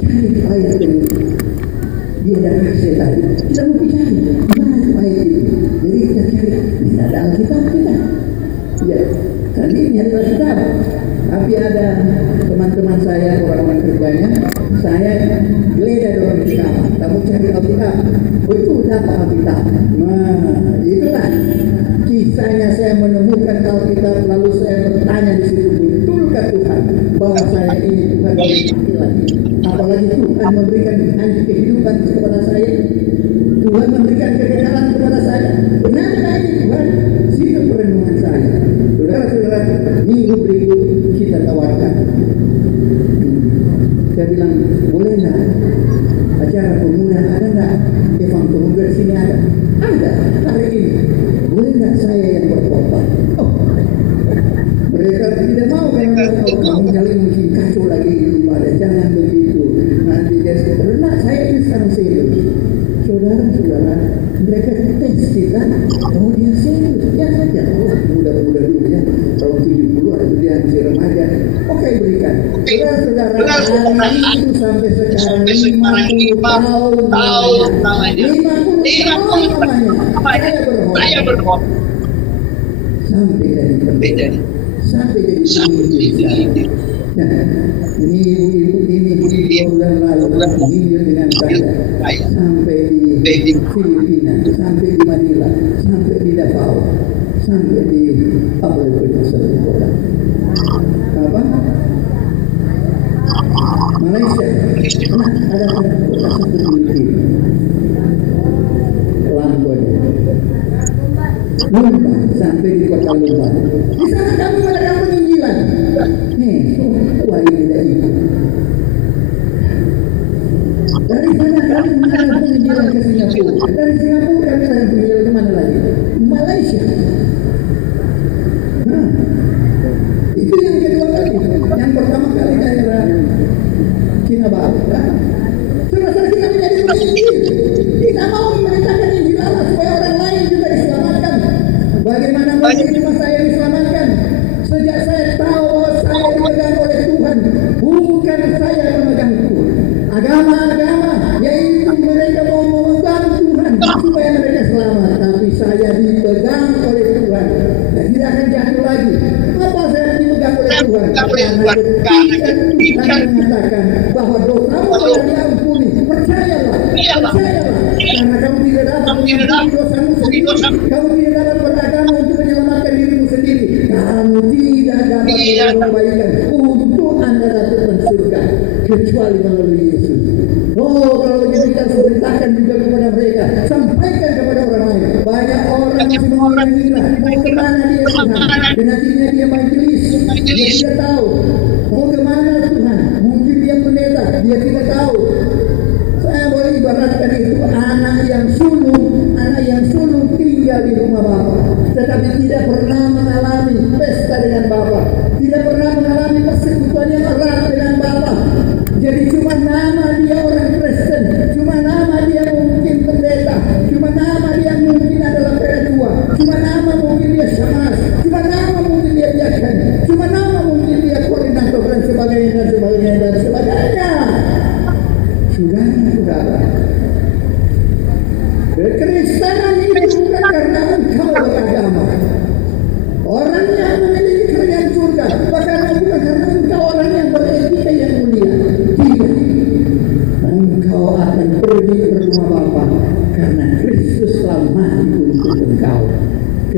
cari ayat ini. Dia ada kasih tadi. Kita mau cari. Mana itu ayat itu? Jadi kita cari. Tidak ada Alkitab kita. Ya, kali ini ada Alkitab. Tapi ada teman-teman saya, orang-orang kerjanya, saya geledah dorong di kamar. Kamu cari Alkitab. Betul dapat Alkitab. Nah, itulah kisahnya saya menemukan Alkitab. Lalu saya bertanya di situ, betulkah Tuhan bahwa saya ini Tuhan laki-laki? Apalagi Tuhan memberikan kehidupan kepada saya. Tuhan memberikan kekekalan kepada saya. Benarkah ini Tuhan? Situ perenungan saya. Saudara-saudara, minggu berikut kita tawarkan. Saya bilang, boleh enggak acara pemuda ada enggak? Evang pemuda di sini ada. Ada hari ini. Boleh enggak saya yang berkhotbah? Oh, mereka tidak mau karena kamu nyali mungkin kacau lagi ibadah. Jangan begitu. Nanti dia karena saya ini sekarang serius. Saudara-saudara, mereka tes kita. Oh dia serius. Ya saja. Oh muda-muda dulu ya. Tahun 70 ada dia masih remaja. Oke berikan. Saudara-saudara, hari itu sampai sekarang 50 tahun namanya. 50 tahun namanya. Saya berkhotbah. Sampai jadi pendeta. Sampai jadi pemimpin. Nah, ini ibu-ibu ini bulan lalu hidup dengan saya sampai di Filipina, sampai di Manila, sampai di Davao, sampai di apa itu satu kota. Apa? Malaysia. Nah, ada kota satu Filipina. Lampung. Lumba sampai di kota Lumba. Di sana kami melakukan penginjilan. Wah ini dari itu. Dari sana kami melakukan penginjilan ke Singapura. Dari Singapura kami melakukan penginjilan ke mana lagi? Malaysia. Nah, itu yang kedua kali. Yang pertama kali daerah Kinabalu. Saudara-saudara kita menjadi penginjil. Kita mau memberitakan Injil Allah supaya orang lain juga diselamatkan. Bagaimana mungkin cuma saya diselamatkan? Sejak saya tahu bahwa saya dipegang oleh Tuhan, bukan saya memegang Tuhan. Agama-agama yaitu mereka mau memegang Tuhan supaya mereka selamat, tapi saya dipegang oleh Tuhan dan tidak akan jatuh lagi. Apa saya dipegang oleh Tuhan? Karena ketika Tuhan mengatakan bahwa dosamu telah diampuni, percayalah, karena kamu tidak dapat mengampuni dosamu sendiri, kamu tidak dapat beragama untuk menyelamatkan dirimu sendiri, kamu tidak dapat melakukan kebaikan untuk Anda dapatkan surga kecuali melalui Yesus. Oh, kalau begitu kita harus beritakan juga kepada mereka, sampaikan kepada orang lain. Banyak orang masih mengira mau kemana dia Tuhan, dan nantinya dia majelis, dia tidak tahu mau kemana Tuhan. Mungkin dia pendeta, dia tidak tahu. Saya boleh ibaratkan itu anak yang sulung tinggal di rumah bapak, tetapi tidak pernah mengalami pesta dengan bapak, tidak pernah mengalami persekutuan yang erat dengan bapak. Jadi cuma nama dia orang Kristen, cuma nama dia mungkin pendeta, cuma nama dia mungkin adalah P2, cuma nama mungkin dia Syamas, cuma nama mungkin dia Biakan, cuma nama mungkin dia koordinator dan sebagainya. Saudara-saudara, kekristenan itu bukan karena engkau beragama. Orang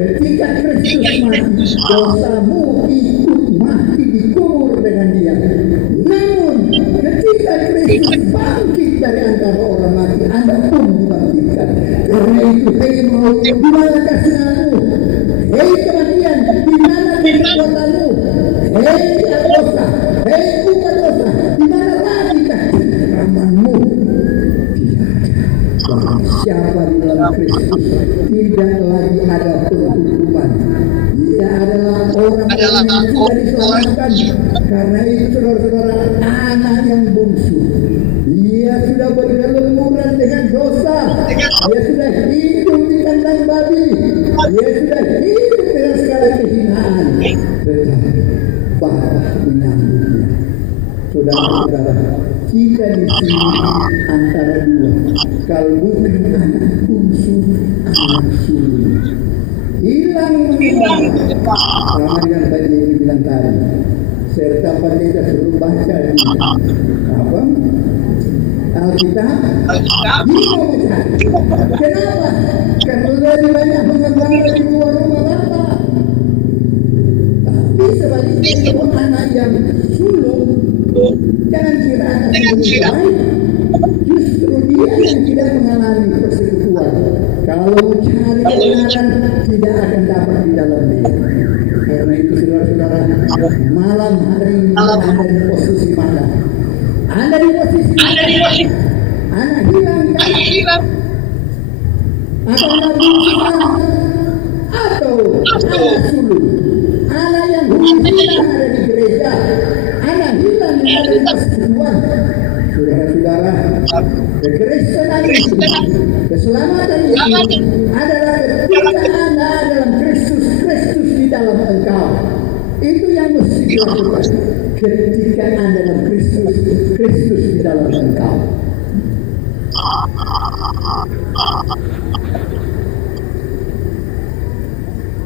Ketika Kristus mati, dosamu ikut mati dikubur dengan dia. Namun ketika Kristus bangkit dari antara orang mati, Anda pun dibangkitkan. Karena itu, hei maut, di mana kesenanganmu? Hei kematian, di mana kekuatanmu? Hei dosa, hei bukan dosa, di mana lagi kesenamanmu? Siapa di dalam Kristus tidak lagi ada penghukuman. Dia adalah orang yang sudah diselamatkan. Karena itu saudara-saudara, anak yang bungsu, dia sudah bergelemburan dengan dosa. Dia sudah hidup di kandang babi. Dia sudah hidup dengan segala kehinaan. Tetapi Bapa menyambutnya. Saudara-saudara, kita di sini antara dua. Kalau bukan anak bungsu, anak sulung. Hilang menyembah. Sama dengan tadi yang dibilang tadi. Serta pendeta suruh baca di apa? Alkitab. Dia mau mencari. Kenapa? Karena lebih banyak mengembara di luar rumah Bapa. Tapi sebaliknya itu anak yang sulung. Jangan kira anak sulung baik. Justru dia yang tidak mengalami persekutuan. Kalau mencari kebenaran tidak akan dapat di dalam dia. Karena itu saudara-saudara, malam hari ini Anda di posisi mana? Anda di posisi anak hilang. Atau anak bungsu atau anak sulung. Anak yang hilang ada di gereja. Anak hilang yang ada di persekutuan. Saudara-saudara, kekristenan itu, keselamatan itu adalah ketika Anda dalam Kristus di dalam engkau. Itu yang mesti dilakukan. Ketika Anda dalam Kristus di dalam engkau.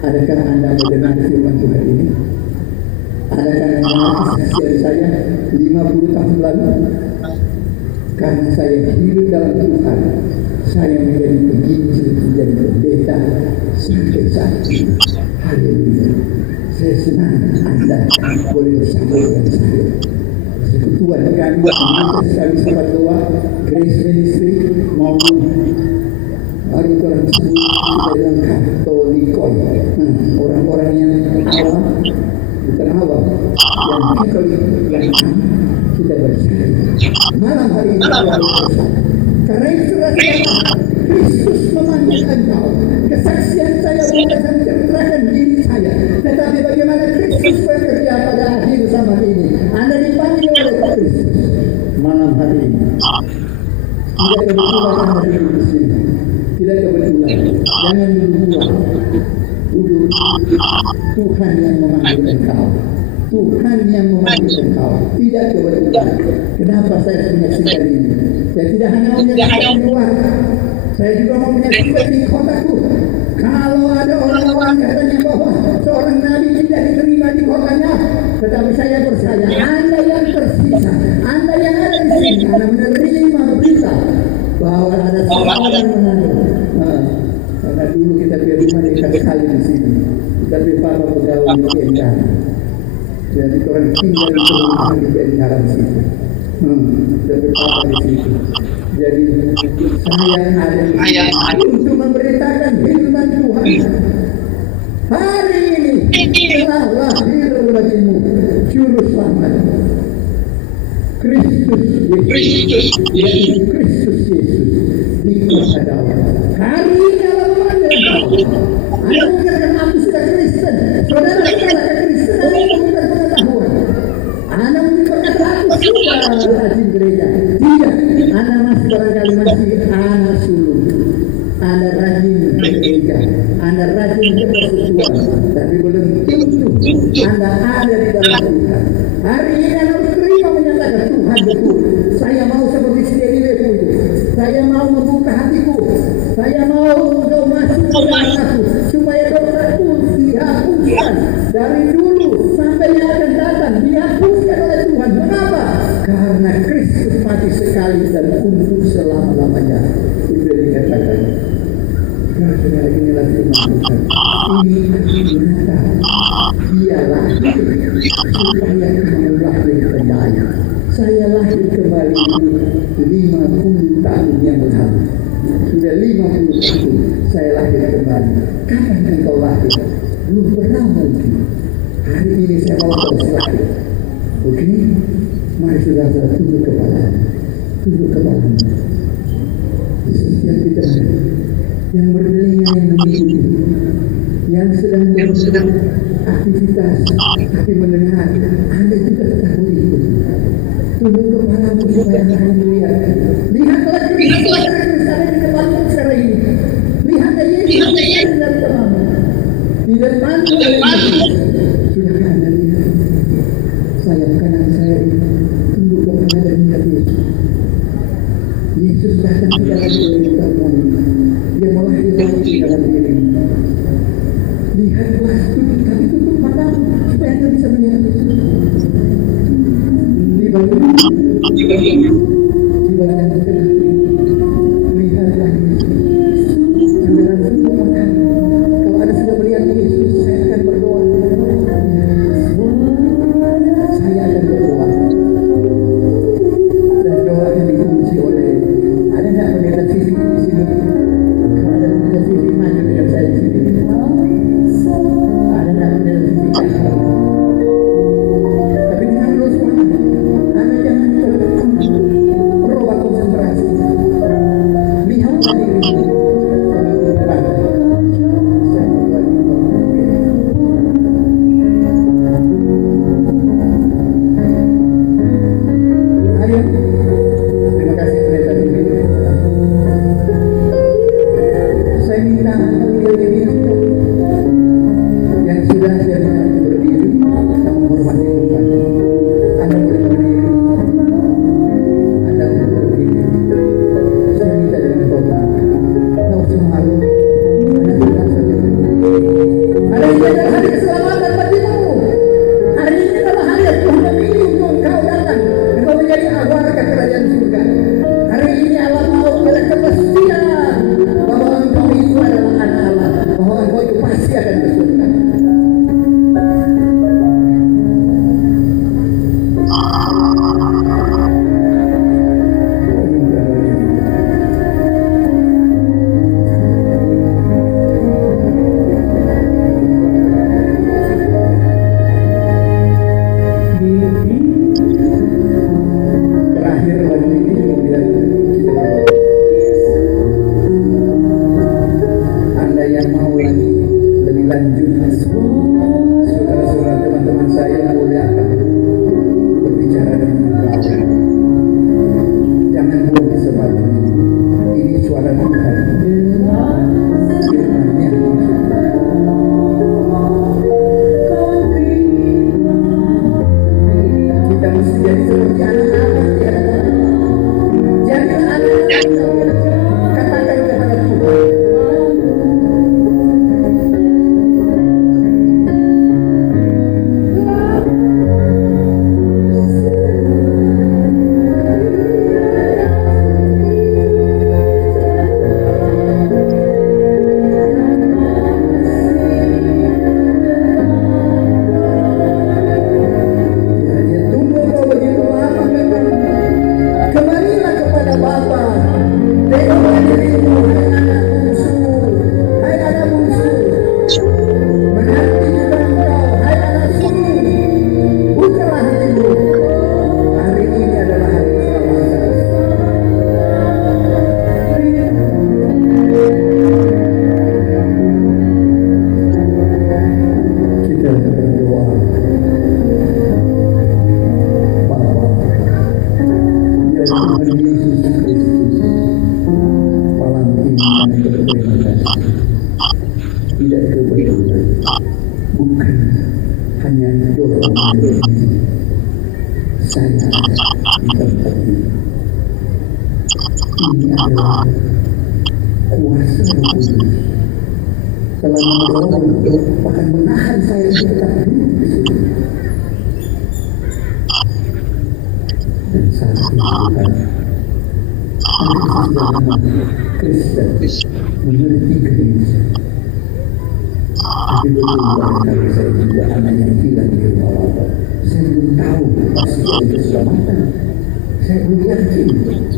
Adakah Anda mendengar firman Tuhan ini? Adakah Anda mengerti saksian saya 50 tahun lalu? Karena saya hidup dalam Tuhan, saya menjadi penginjil, menjadi pendeta sampai saat ini. Haleluya. Saya senang Anda boleh bersama dengan saya. Persekutuan kami sekali sahabat doa, Grace Ministry maupun hari itu orang sebut kita bilang Katolikoi. Orang-orang yang awam, bukan awam, yang Katolik, yang kita bersama. Malam hari ini kita bersama. Karena itu Kristus memanggil engkau. Kesaksian saya bukan menceritakan diri saya, tetapi bagaimana Kristus bekerja pada akhir zaman ini. Anda dipanggil oleh Kristus. Malam hari ini tidak kebetulan Anda hidup di sini. Tidak kebetulan. Jangan duduk. Tuhan yang memanggil engkau. Tuhan yang memanggil engkau. Tidak kebetulan. Kenapa saya menyaksikan ini? Saya tidak hanya menyaksikan di luar. Saya juga mau menyaksikan di kotaku. Kalau ada orang-orang katanya bahwa seorang nabi tidak diterima di kotanya, tetapi saya percaya Anda yang tersisa, Anda yang ada di sini, Anda menerima berita bahwa ada seorang menanam. Karena dulu kita punya rumah dekat sekali di sini, tapi Papa pegawai di Engar. Jadi orang tinggal di rumah di Engar di situ. Tapi Papa di situ. Jadi saya ada di sini untuk memberitakan firman Tuhan. Hari ini telah lahir bagimu juru selamat, Kristus Yesus, yaitu Kristus Yesus di kota Daud. Hari ini Allah memanggil engkau. Anda mengatakan aku sudah Kristen. Saudara saudara kekristenan itu bukan pengetahuan. Anda mungkin berkata aku sudah rajin gereja. Tidak, Anda masih barangkali masih anak sulung. Anda rajin ke gereja, Anda rajin ke persekutuan, tapi belum tentu Anda ada di dalam Tuhan. Hari ini Anda harus terima menyatakan Tuhan betul. Saya mau seperti sendiri itu. Saya mau membuka hatiku. Saya mau engkau masuk ke dalam aku supaya dosaku dihapuskan dari dulu sampai yang akan datang, dihapuskan oleh Tuhan. Mengapa? Karena Kristus mati sekali dan untuk selama-lamanya. Itu yang dikatakan. Saudara, inilah firman Tuhan. Ini arti nyata. Dia lahir supaya kamu lahir kembali. Saya lahir kembali itu 50 tahun yang lalu. Sudah 50 tahun saya lahir kembali. Kapan engkau lahir? Belum pernah mungkin. Hari ini saya mau lahir. Oke? Mari saudara tunduk kepala. Tunduk kepala. Setiap kita yang bertelinga yang mengikuti, yang sedang aktivitas tapi mendengar, Anda juga tetap mengikuti. Tunduk kepala supaya Anda melihat. Lihatlah Kristus ada di kepala sekarang ini. Lihatlah Yesus ada di dalam kepala. Di depan sudahkah Anda lihat? Sayap kanan saya tunduk kepala dan lihat Yesus. Yesus datang ke dalam diri kamu. Dia melahirkan di dalam diri. Lihatlah, tapi tutup mata supaya Anda bisa melihat Yesus. Di bawah yang tengah. Lihatlah Yesus. Anda langsung memakan. Kalau Anda sudah melihat Yesus, saya akan berdoa. Saya akan berdoa. Dan doa yang dikunci oleh ada tidak pendeta Vivi di sini? Kalau ada pendeta Vivi maju dengan saya di sini. Ada tidak pendeta Vivi? Tapi dengan lu semua, Anda jangan berubah konsentrasi. Lihatlah diri. Ayo, terima kasih pendeta Vivi. Saya minta Anda melihat diri yang sudah jadi berdiri, kita menghormati Tuhan. Anda boleh berdiri. Anda boleh berdiri. Saya minta dengan tobat. Tidak usah malu. Anda tetap saja berdiri. Hari ini adalah hari keselamatan bagimu. Hari ini adalah hari yang Tuhan memilih untuk engkau datang. Engkau menjadi warga kerajaan surga. Hari ini Allah mau adalah kepastian bahwa engkau itu adalah anak Allah, bahwa engkau itu pasti akan ke surga. Terakhir lagu ini kemudian kita berdoa. Anda yang mau lagi lebih lanjut, saudara-saudara teman-teman saya boleh akan berbicara dengan engkau. Jangan buang kesempatan ini suara Tuhan. Firman-Nya. Kita mesti jadi seperti anak-anak di hadapan. Jadilah anak yang katakan kepada Tuhan. Ya, tunggu kau begitu lama memang. Kembalilah kepada Bapa. Tengoklah dirimu, hai anak bungsu. Hai anak bungsu. Menanti juga engkau, hai anak sulung. Bukalah hatimu. Hari ini adalah hari keselamatan. Kita berdoa. Bapa, ya Tuhan Yesus Kristus, malam ini kami berterima kasih. Tidak kebetulan, bukan hanya dorongan diri saya di tempat ini. Ini adalah kuasa Roh Kudus telah mendorong bahkan menahan saya untuk tetap duduk di sini. Dan saat ini Tuhan, ada kesadaran Kristen meneliti gereja. Tapi betul barangkali saya juga anak yang hilang di rumah Bapak. Saya belum tahu pasti ada keselamatan. Saya belum yakin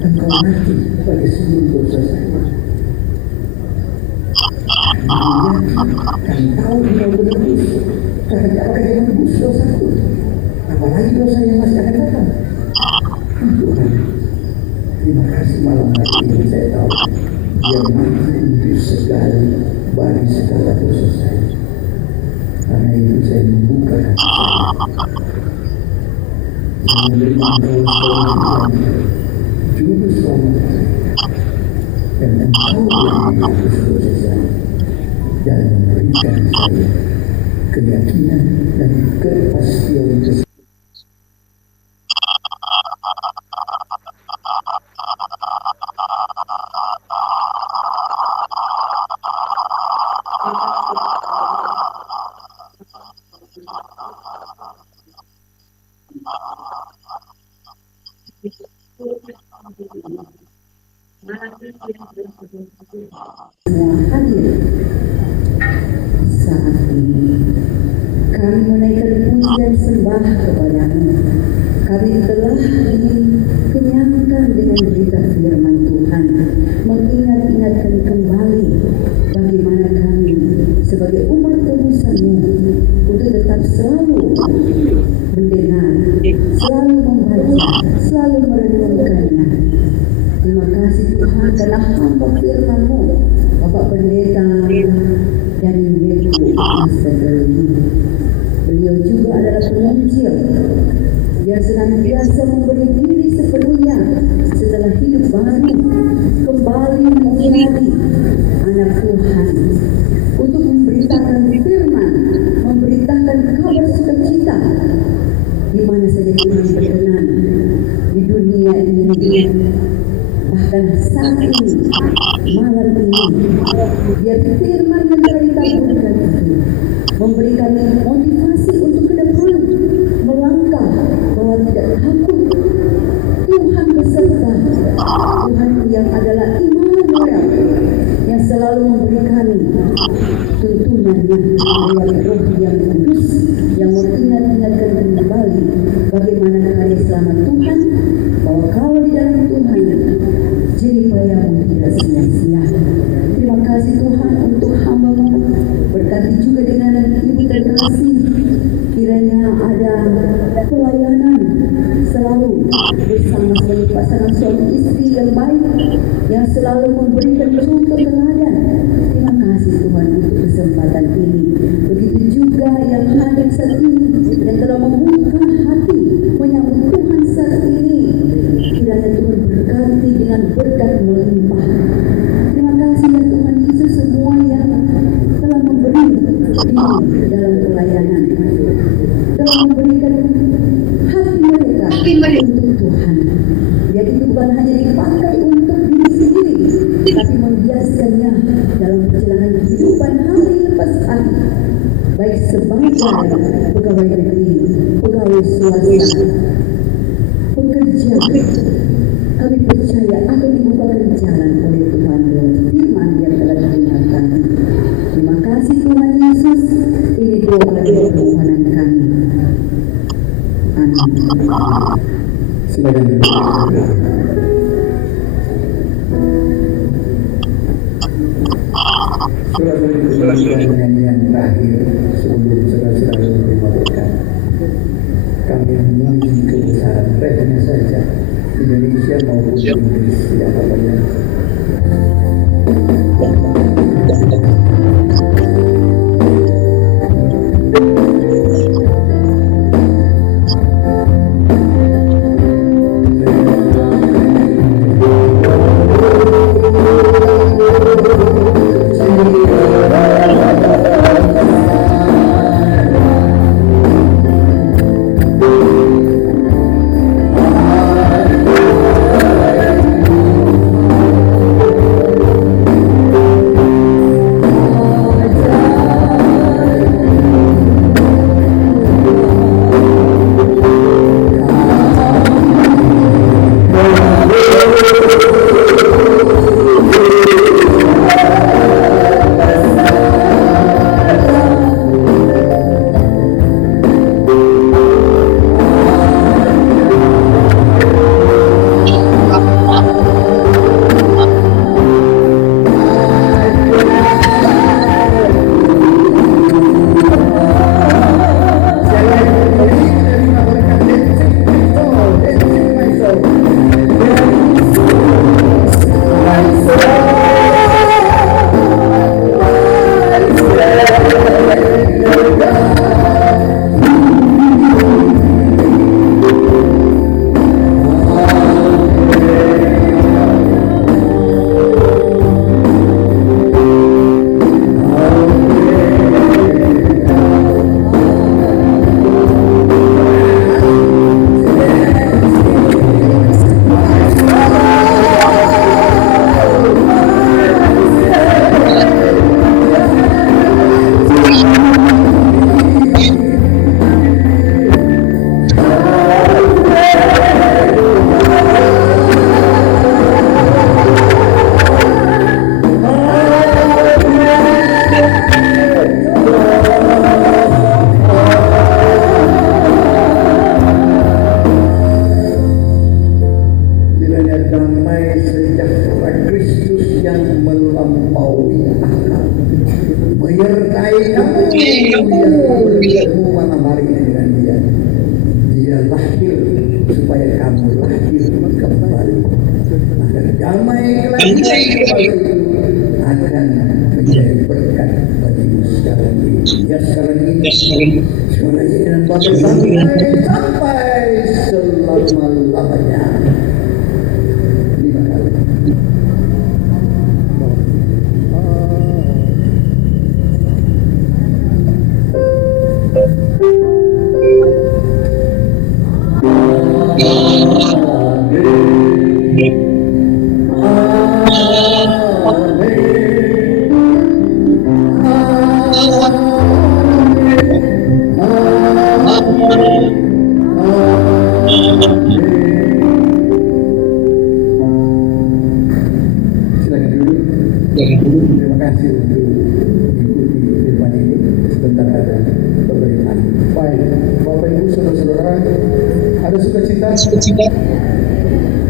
engkau mati bagi seluruh dosa saya. Dan tahu engkau menebus, karena apakah dia menebus dosaku? Apalagi dosa yang masih akan datang. Tuhan, terima kasih malam hari ini saya tahu dia mati untuk segala bagi segala dosa saya. Karena itu saya membuka hati saya. Saya menerima engkau sebagai juru selamat saya. Dan engkau yang menebus dosa saya dan memberikan saya keyakinan dan kepastian hadir saat ini. Kami menaikkan pujian sembah kepadamu. Kami telah dikenyangkan dengan berita firman Tuhan, mengingat-ingatkan kembali bagaimana kami sebagai umat tebusan-Mu untuk tetap selalu mendengar, selalu membaca, selalu merenungkannya. Terima kasih Tuhan karena hamba firman-Mu, Bapak Pendeta dan Ibu Master. Beliau juga adalah penginjil. Dia senantiasa memberi diri sepenuhnya setelah hidup baru, kembali menjadi anak Tuhan untuk memberitakan firman, memberitakan kabar sukacita di mana saja Tuhan berkenan di dunia ini. Bahkan saat ini, malam ini, biar firman yang telah ditaburkan itu memberi kami motivasi untuk ke depan, melangkah bahwa tidak takut. Tuhan beserta, Tuhan yang adalah Immanuel yang selalu memberi kami tuntunannya lewat Roh yang kudus yang mengingat-ingatkan kembali bagaimana karya selamat Tuhan, bahwa kalau di dalam Tuhan jeripayamu tidak sia-sia. Terima kasih Tuhan untuk hamba-Mu. Berkati juga dengan Ibu terkasih, kiranya ada pelayanan selalu bersama sebagai pasangan suami istri yang baik, yang selalu memberikan contoh teladan. Terima kasih Tuhan untuk kesempatan ini. Begitu juga yang hadir saat ini, yang telah membuka hati menyambut Tuhan saat ini. Kiranya Tuhan berkati dengan berkat melimpah. Terima kasih ya Tuhan Yesus, semua yang telah memberi diri dalam pelayanan, telah memberikan hati mereka untuk Tuhan. Jadi itu bukan hanya dipakai untuk diri sendiri, tapi membiaskannya dalam perjalanan kehidupan hari lepas hari, baik sebagai pegawai negeri, pegawai swasta, pekerja. Kami percaya akan dibukakan jalan oleh Tuhan lewat firman yang telah didengarkan. Terima kasih Tuhan Yesus. Ini doa dan permohonan kami. Amin. Silakan. Surat nyanyian terakhir sebelum saudara-saudara menerima berkat. Kami memuji kebesaran Tuhan saja, Indonesia maupun Inggris, tidak apa-apa. berkait kamu yang bertemu malam hari ini dengan dia. Dia lahir supaya kamu lahir kembali. Agar damai kelahiran kembali itu akan menjadi berkat bagimu sekarang ini. Ya sekarang ini dan sampai selama-lamanya. 5 kali. Silakan dulu. Terima kasih untuk mengikuti firman ini. Sebentar ada pemberitaan. Baik, Bapak Ibu saudara-saudara, ada sukacita?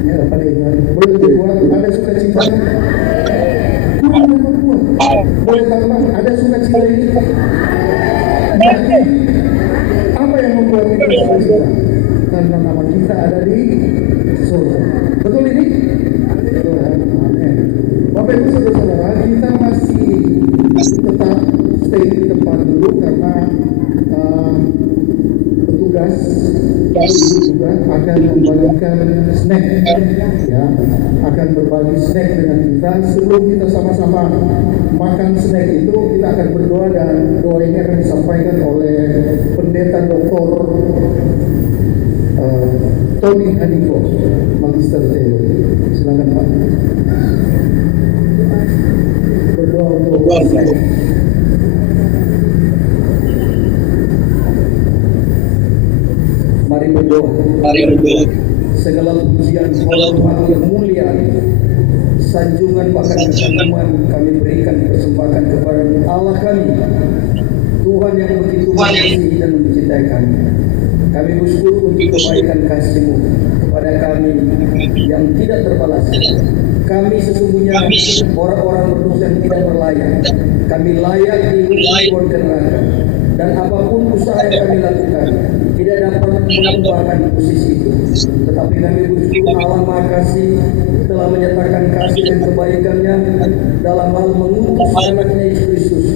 Ya, apa dia? Boleh dibuat? Ada sukacita? Boleh tambah? Ada sukacita ini? Jadi, apa yang membuat kita sukacita? Karena nama kita ada di surga. Betul ini? Betul. Amin. Bapak Ibu saudara-saudara, kita masih tetap stay di tempat dulu karena petugas juga akan membagikan snack, ya, akan berbagi snack dengan kita. Sebelum kita sama-sama makan snack itu, kita akan berdoa dan doa ini akan disampaikan oleh Pendeta Dr. Tony Andiko, Magister Teologi. Silakan Pak. Berdoa untuk snack. Mari berdoa. Segala pujian, hormat yang mulia, sanjungan bahkan kesaguan kami berikan persembahkan kepada Allah kami, Tuhan yang begitu mengasihi dan mencintai kami. Kami bersyukur untuk kebaikan kasih-Mu kepada kami yang tidak terbalas. Kami sesungguhnya orang-orang berdosa yang tidak berlayak. Kami layak dihukum ke neraka. Dan apapun usaha yang kami lakukan tidak dapat mengubahkan posisi itu. Tetapi kami bersyukur Allah Maha Kasih telah menyatakan kasih dan kebaikannya dalam hal mengutus anaknya Yesus Kristus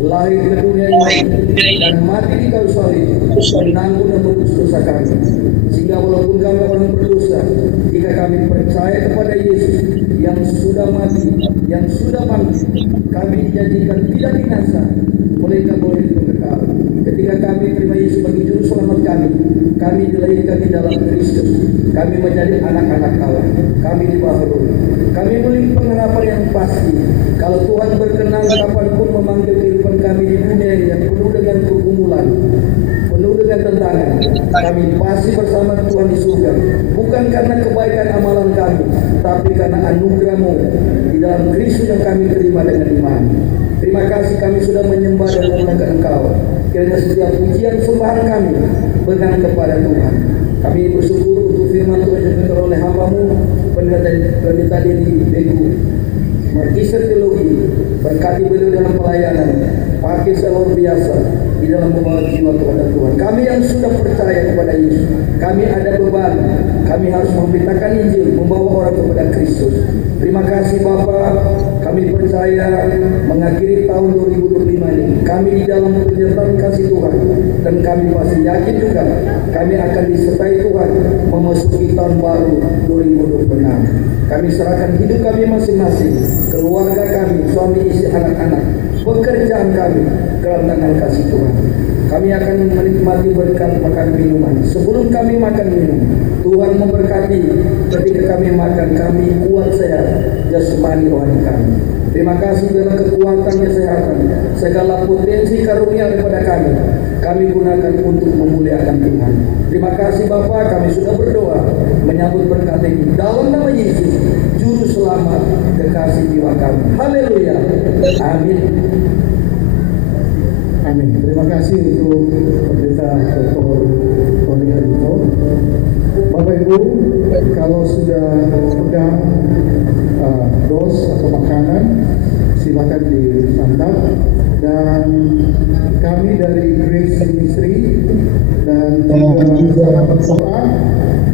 lahir ke dunia ini dan mati di kayu salib menanggung dan menebus dosa kami. Sehingga walaupun kami orang berdosa, jika kami percaya kepada Yesus yang sudah mati, yang sudah bangkit, kami dijadikan tidak binasa, melainkan boleh kekal. Ketika kami terima Yesus sebagai juru selamat kami dilahirkan di dalam Kristus. Kami menjadi anak-anak Allah. Kami dibaharui. Kami memiliki pengharapan yang pasti. Kalau Tuhan berkenan kapanpun memanggil kehidupan kami di dunia yang penuh dengan pergumulan, penuh dengan tantangan, kami pasti bersama Tuhan di surga. Bukan karena kebaikan amalan kami, tapi karena anugerah-Mu di dalam Kristus yang kami terima dengan iman. Terima kasih kami sudah menyembah dan memuliakan Engkau. Kiranya setiap pujian sembahan kami berkenan kepada Tuhan. Kami bersyukur untuk firman Tuhan yang diberikan oleh hamba-Mu, pendeta Deni Begu, Magister Teologi. Berkati beliau dalam pelayanan, pakai luar biasa di dalam membawa jiwa kepada Tuhan. Kami yang sudah percaya kepada Yesus, kami ada beban, kami harus memberitakan Injil, membawa orang kepada Kristus. Terima kasih Bapa, kami percaya mengakhiri tahun 2025 ini, kami di dalam penyertaan kasih Tuhan, dan kami pasti yakin juga kami akan disertai Tuhan memasuki tahun baru 2026. Kami serahkan hidup kami masing-masing, keluarga kami, suami istri, anak-anak, pekerjaan kami ke dalam tangan kasih Tuhan. Kami akan menikmati berkat makan minuman. Sebelum kami makan minum, Tuhan memberkati. Ketika kami makan, kami kuat sehat jasmani rohani kami. Terima kasih dalam kekuatan kesehatan, segala potensi karunia daripada kami. Kami gunakan untuk memuliakan Tuhan. Terima kasih Bapa, kami sudah berdoa menyambut berkat ini dalam nama Yesus, Juru Selamat kekasih jiwa kami. Haleluya. Amin. Amin. Terima kasih untuk Pendeta Dr. Tony Andiko. Bapak Ibu, kalau sudah pegang dos atau makanan, silakan disantap. dan kami dari Grace Ministry dan juga sahabat doa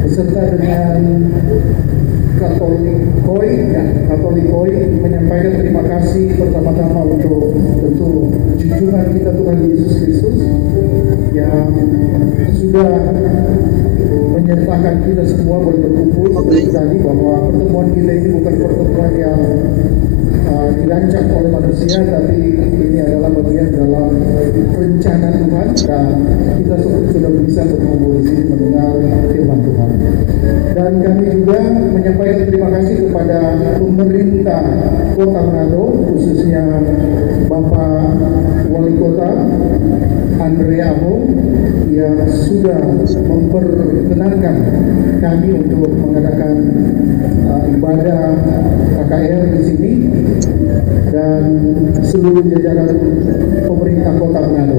beserta dengan Katolikoi menyampaikan terima kasih pertama-tama untuk tentu junjungan kita Tuhan Yesus Kristus yang sudah menyertakan kita semua boleh berkumpul seperti tadi, bahwa pertemuan kita ini bukan pertemuan yang dirancang oleh manusia, tapi ini adalah bagian dalam rencana Tuhan, dan kita sudah bisa berkumpul di sini mendengar firman Tuhan. Dan kami juga menyampaikan terima kasih kepada pemerintah Kota Manado, khususnya Bapak Wali Kota Andre Amo, yang sudah memperkenankan kami untuk mengadakan ibadah KKR di sini, dan seluruh jajaran pemerintah Kota Manado.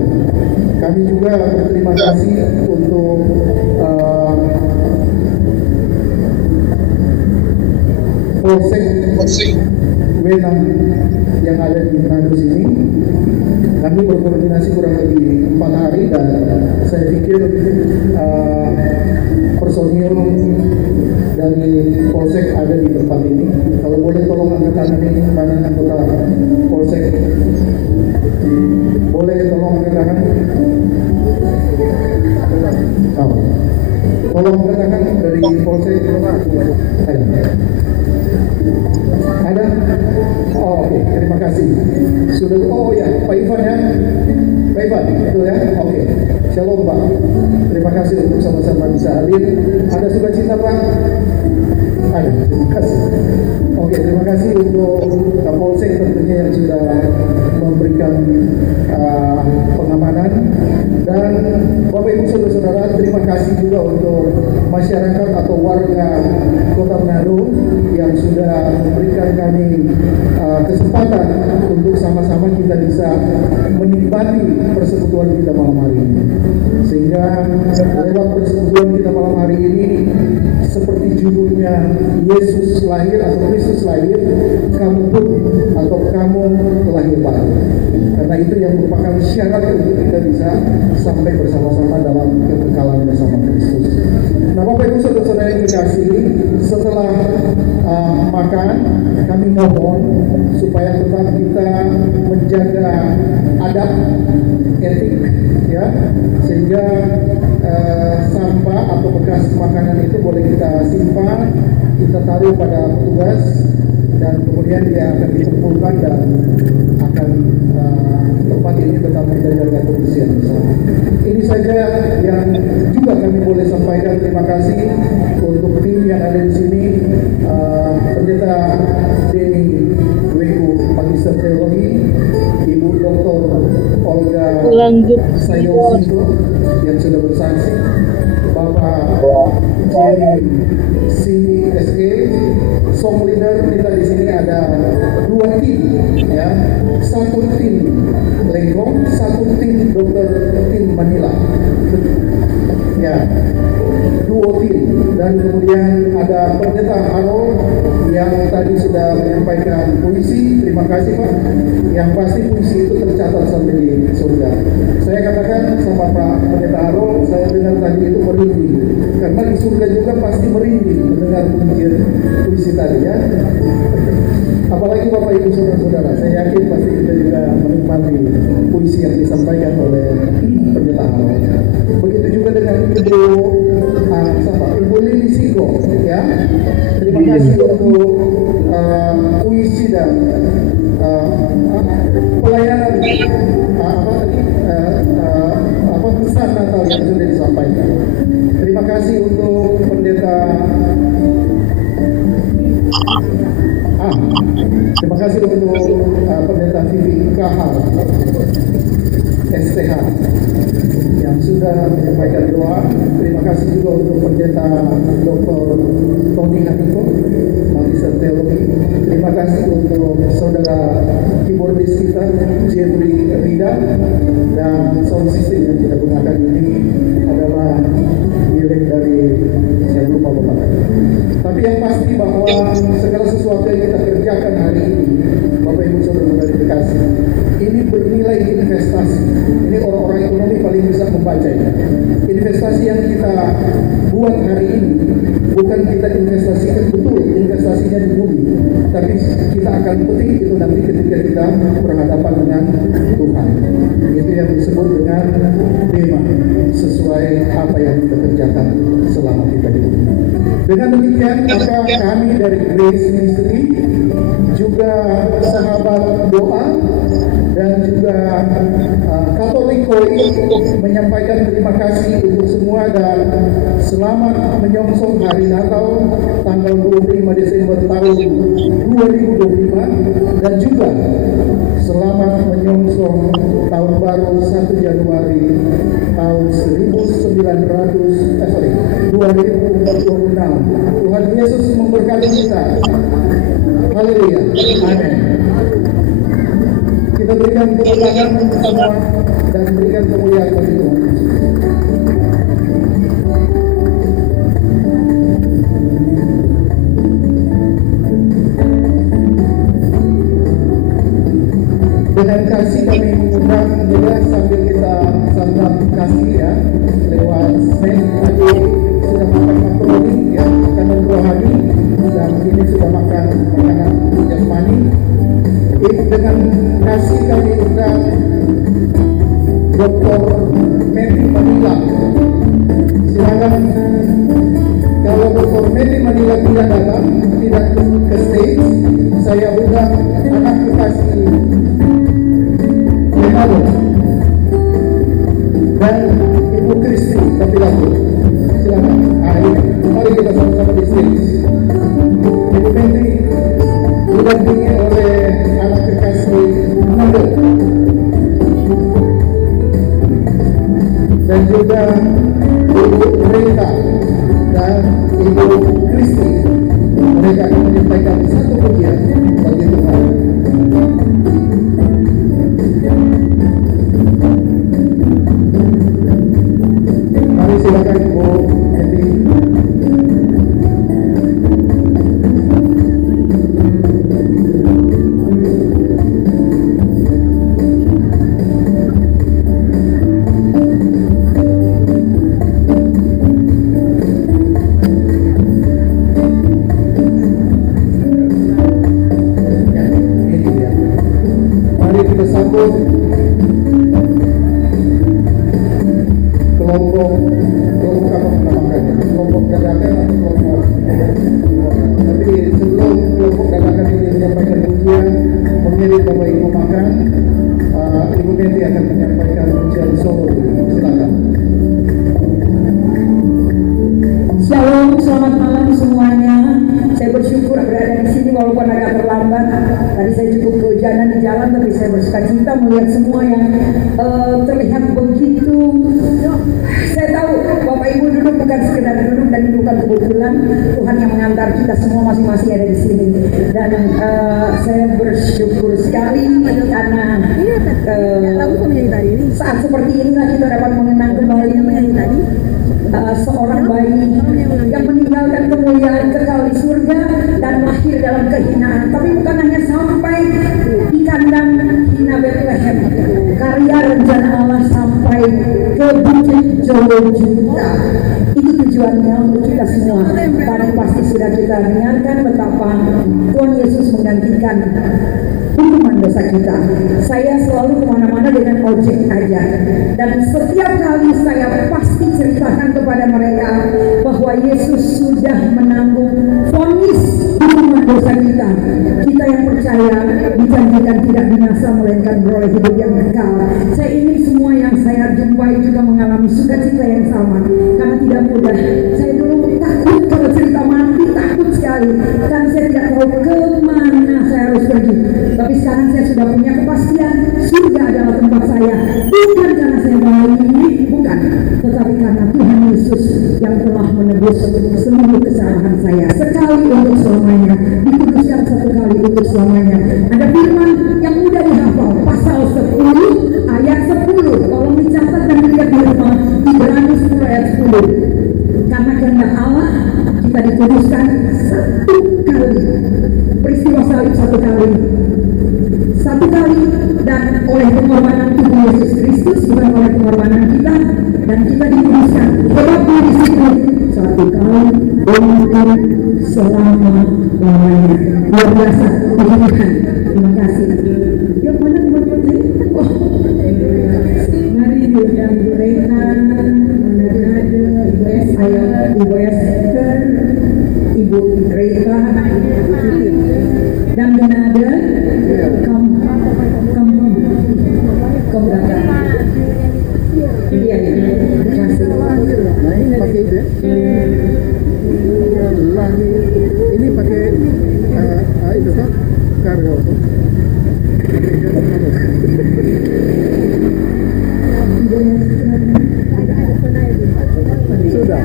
Kami juga berterima kasih untuk Polsek Wenang yang ada di Manado sini. Kami berkoordinasi kurang lebih 4 hari, dan saya pikir personil dari Polsek ada di tempat ini. Kalau boleh tolong angkat tangan ini, mana anggota Polsek? Boleh tolong angkat tangan? Oh. Tolong angkat tangan dari Polsek. Ada? Oh, oke, terima kasih. Sudah, oh ya, Pak Ivan ya? Pak Ivan, betul ya? Oke, shalom Pak. Terima kasih untuk sama-sama bisa hadir. Ada sukacita Pak? Ada, terima kasih. Oke, terima kasih untuk Kapolsek tentunya yang sudah memberikan pengamanan. Dan Bapak Ibu Saudara-saudara, terima kasih juga untuk masyarakat atau warga Kota Manado yang sudah memberikan kami kesempatan untuk sama-sama kita bisa menikmati persekutuan kita malam hari ini. Sehingga lewat persekutuan kita malam hari ini, seperti judulnya Yesus lahir atau Kristus lahir, kamu pun atau kamu lahir baru. Karena itu yang merupakan syarat untuk kita bisa sampai bersama-sama dalam kekekalan bersama Kristus. Nah, Bapak Ibu Saudara-saudara yang dikasihi, setelah makan, kami mohon supaya tetap kita menjaga adab etik, ya, sehingga sampah atau bekas makanan itu boleh kita simpan, kita taruh pada petugas, dan kemudian dia akan dikumpulkan dan akan tempat ini tetap kita jaga kebersihan bersama. Ini saja yang juga kami boleh sampaikan. Terima kasih untuk tim yang ada di sini, Pendeta Denny Weku, Magister Teologi, Ibu Dr. Olga Sayosinto yang sudah bersaksi, Bapak Jerry Sini SK, song leader kita di sini ada 2 tim, ya, 1 tim Lenggong, 1 tim Dokter tim Manila, ya, 2 tim. Dan kemudian ada Pendeta Harold yang tadi sudah menyampaikan puisi. Terima kasih Pak. Yang pasti puisi itu tercatat sampai di surga. Saya katakan sama Pak Pendeta Harold, saya dengar tadi itu merinding, karena di surga juga pasti merinding mendengar puisi tadi, ya. Apalagi Bapak Ibu Saudara-saudara, saya yakin pasti kita juga menikmati puisi yang disampaikan oleh Pendeta Harold. Begitu juga dengan Ibu Lili Sigo, ya. Terima kasih untuk puisi dan pelayanan pesan Natal yang sudah disampaikan. Terima kasih untuk Pendeta terima kasih untuk Pendeta Vivi Kahar STH yang sudah menyampaikan doa. Terima kasih juga untuk Pendeta Dr. Tony Haniko, Magister Teologi. Terima kasih untuk Saudara keyboardis kita Jeffrey Rida, dan sound system yang kita gunakan ini adalah milik dari, saya lupa Bapak. Tapi yang pasti bahwa segala sesuatu yang kita kerjakan hari ini, Bapak Ibu Saudara-saudara dikasih, ini bernilai Ini orang-orang ekonomi paling bisa membacanya. Investasi yang kita buat hari ini bukan kita investasikan betul investasinya di bumi, tapi kita akan petik itu nanti ketika kita berhadapan dengan Tuhan. Itu yang disebut dengan bema, sesuai apa yang kita kerjakan selama kita di bumi. Dengan demikian, maka kami dari Grace Ministry, juga sahabat doa dan juga Katolik Koi menyampaikan terima kasih untuk semua dan selamat menyongsong hari Natal tanggal 25 Desember tahun 2025 dan juga selamat menyongsong tahun baru 1 Januari tahun 2026. Tuhan Yesus memberkati kita. Haleluya. Amin. Kita berikan kemuliaan semua dan berikan kemuliaan bagi Tuhan. Dengan kasih kami mengundang juga sambil kita sambut kasih ya lewat snack tadi sudah makan makaroni ya makanan rohani dan ini sudah makan makanan jasmani. Dengan kasih kami undang Dr. Mary Manila. Silakan kalau Dr. Mary Manila tidak datang, tidak ke stage, saya undang anak kekasih Memalo dan Ibu Kristi Kapilaku. Silakan. Mari kita sama-sama di stage. Ibu Mary didampingi oleh anak kekasih Memalo dan juga Ibu Rita dan Ibu Kristi. Mereka akan menyampaikan satu pujian bagi Tuhan. Mari silakan Bu Edi. Mari kita sambut kelompok apa namanya, kelompok dadakan atau kelompok. Tapi sebelum kelompok dadakan ini menyampaikan pujian, mengirim Bapak Ibu makan, Ibu Mary akan menyampaikan pujian solo. Silakan. Shalom, selamat malam semuanya. Saya bersyukur berada di sini walaupun agak terlambat. Tadi saya cukup kehujanan di jalan, tapi saya bersukacita melihat semua yang terlihat begitu. Saya tahu Bapak Ibu duduk bukan sekedar duduk dan bukan kebetulan. Tuhan yang mengantar kita semua masing-masing ada di sini. Dan saya bersyukur sekali karena saat seperti inilah kita dapat mengenang kembali seorang bayi yang meninggalkan kemuliaan kekal di surga dan lahir dalam kehinaan. Tapi bukan hanya sampai di kandang hina Bethlehem, karya rencana Allah sampai ke bukit Jolojita. Itu tujuannya untuk kita semua. Tadi pasti sudah kita dengarkan betapa Tuhan Yesus menggantikan hukuman dosa kita. Saya selalu kemana-mana dengan ojek aja, dan setiap kali saya pasti ceritakan kepada mereka bahwa Yesus sudah menanggung vonis hukuman dosa kita. Kita yang percaya dijanjikan tidak binasa melainkan beroleh hidup yang kekal. Saya ingin semua yang saya jumpai juga mengalami sukacita yang sama, karena tidak mudah. Saya dulu takut kalau cerita mati, takut sekali, dan saya tidak tahu kemana saya harus pergi. Tapi sekarang saya sudah punya kepastian, surga adalah tempat saya. Bukan karena saya baik, bukan, tetapi karena Tuhan Yesus yang telah menebus seluruh kesalahan saya sekali untuk selamanya, dikuduskan satu kali untuk selamanya. Ada firman yang mudah dihafal, pasal 10 ayat 10. Tolong dicatat dan dilihat di rumah, Ibrani 10 ayat 10. Karena kehendak Allah kita dikuduskan satu kali, peristiwa salib satu kali, dan oleh pengorbanan tubuh Yesus Kristus, bukan Iya, kasih. Nah ini pakai itu ya. Langit. Ini pakai itu kan kargo tuh. Sudah.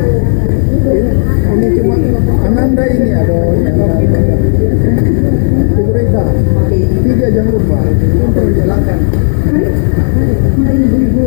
Ini cuma Ananda ini ada Ibu Reza. 3 jangan lupa. Silakan. Mari ibu-ibu.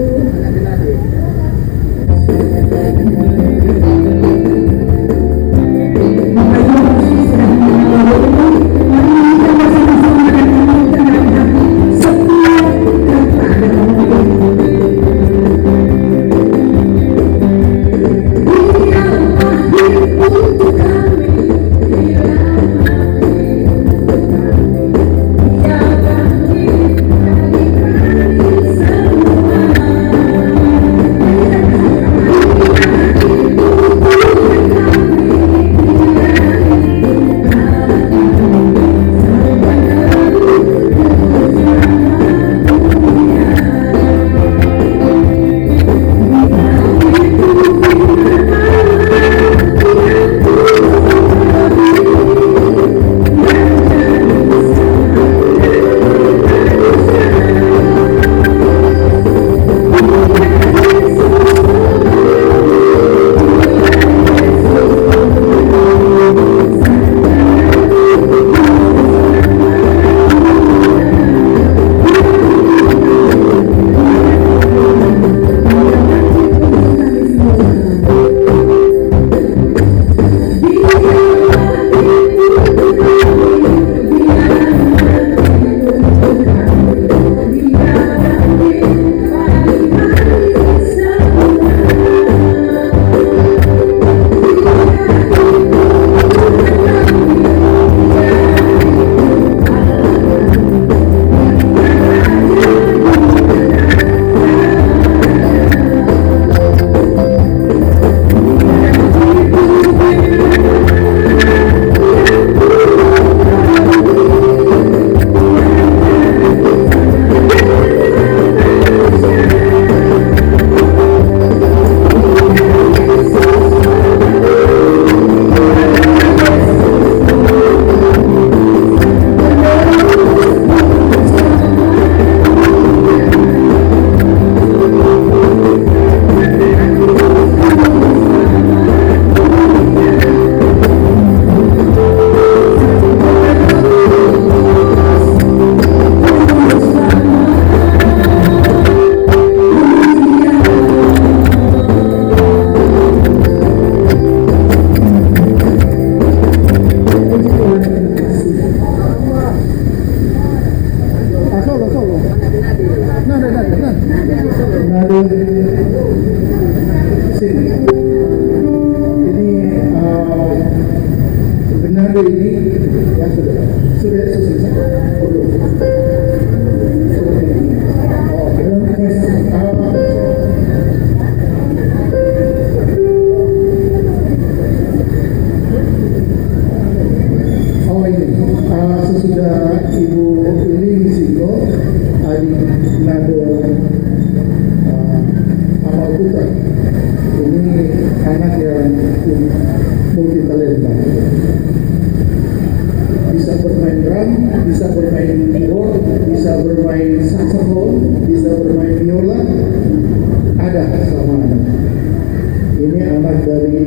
Ini anak dari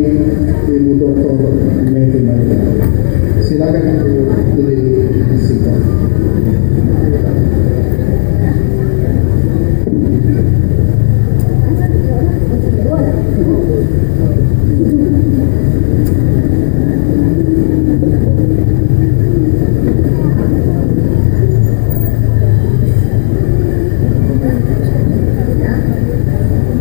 Ibu Dr. Meti Maria. Silakan.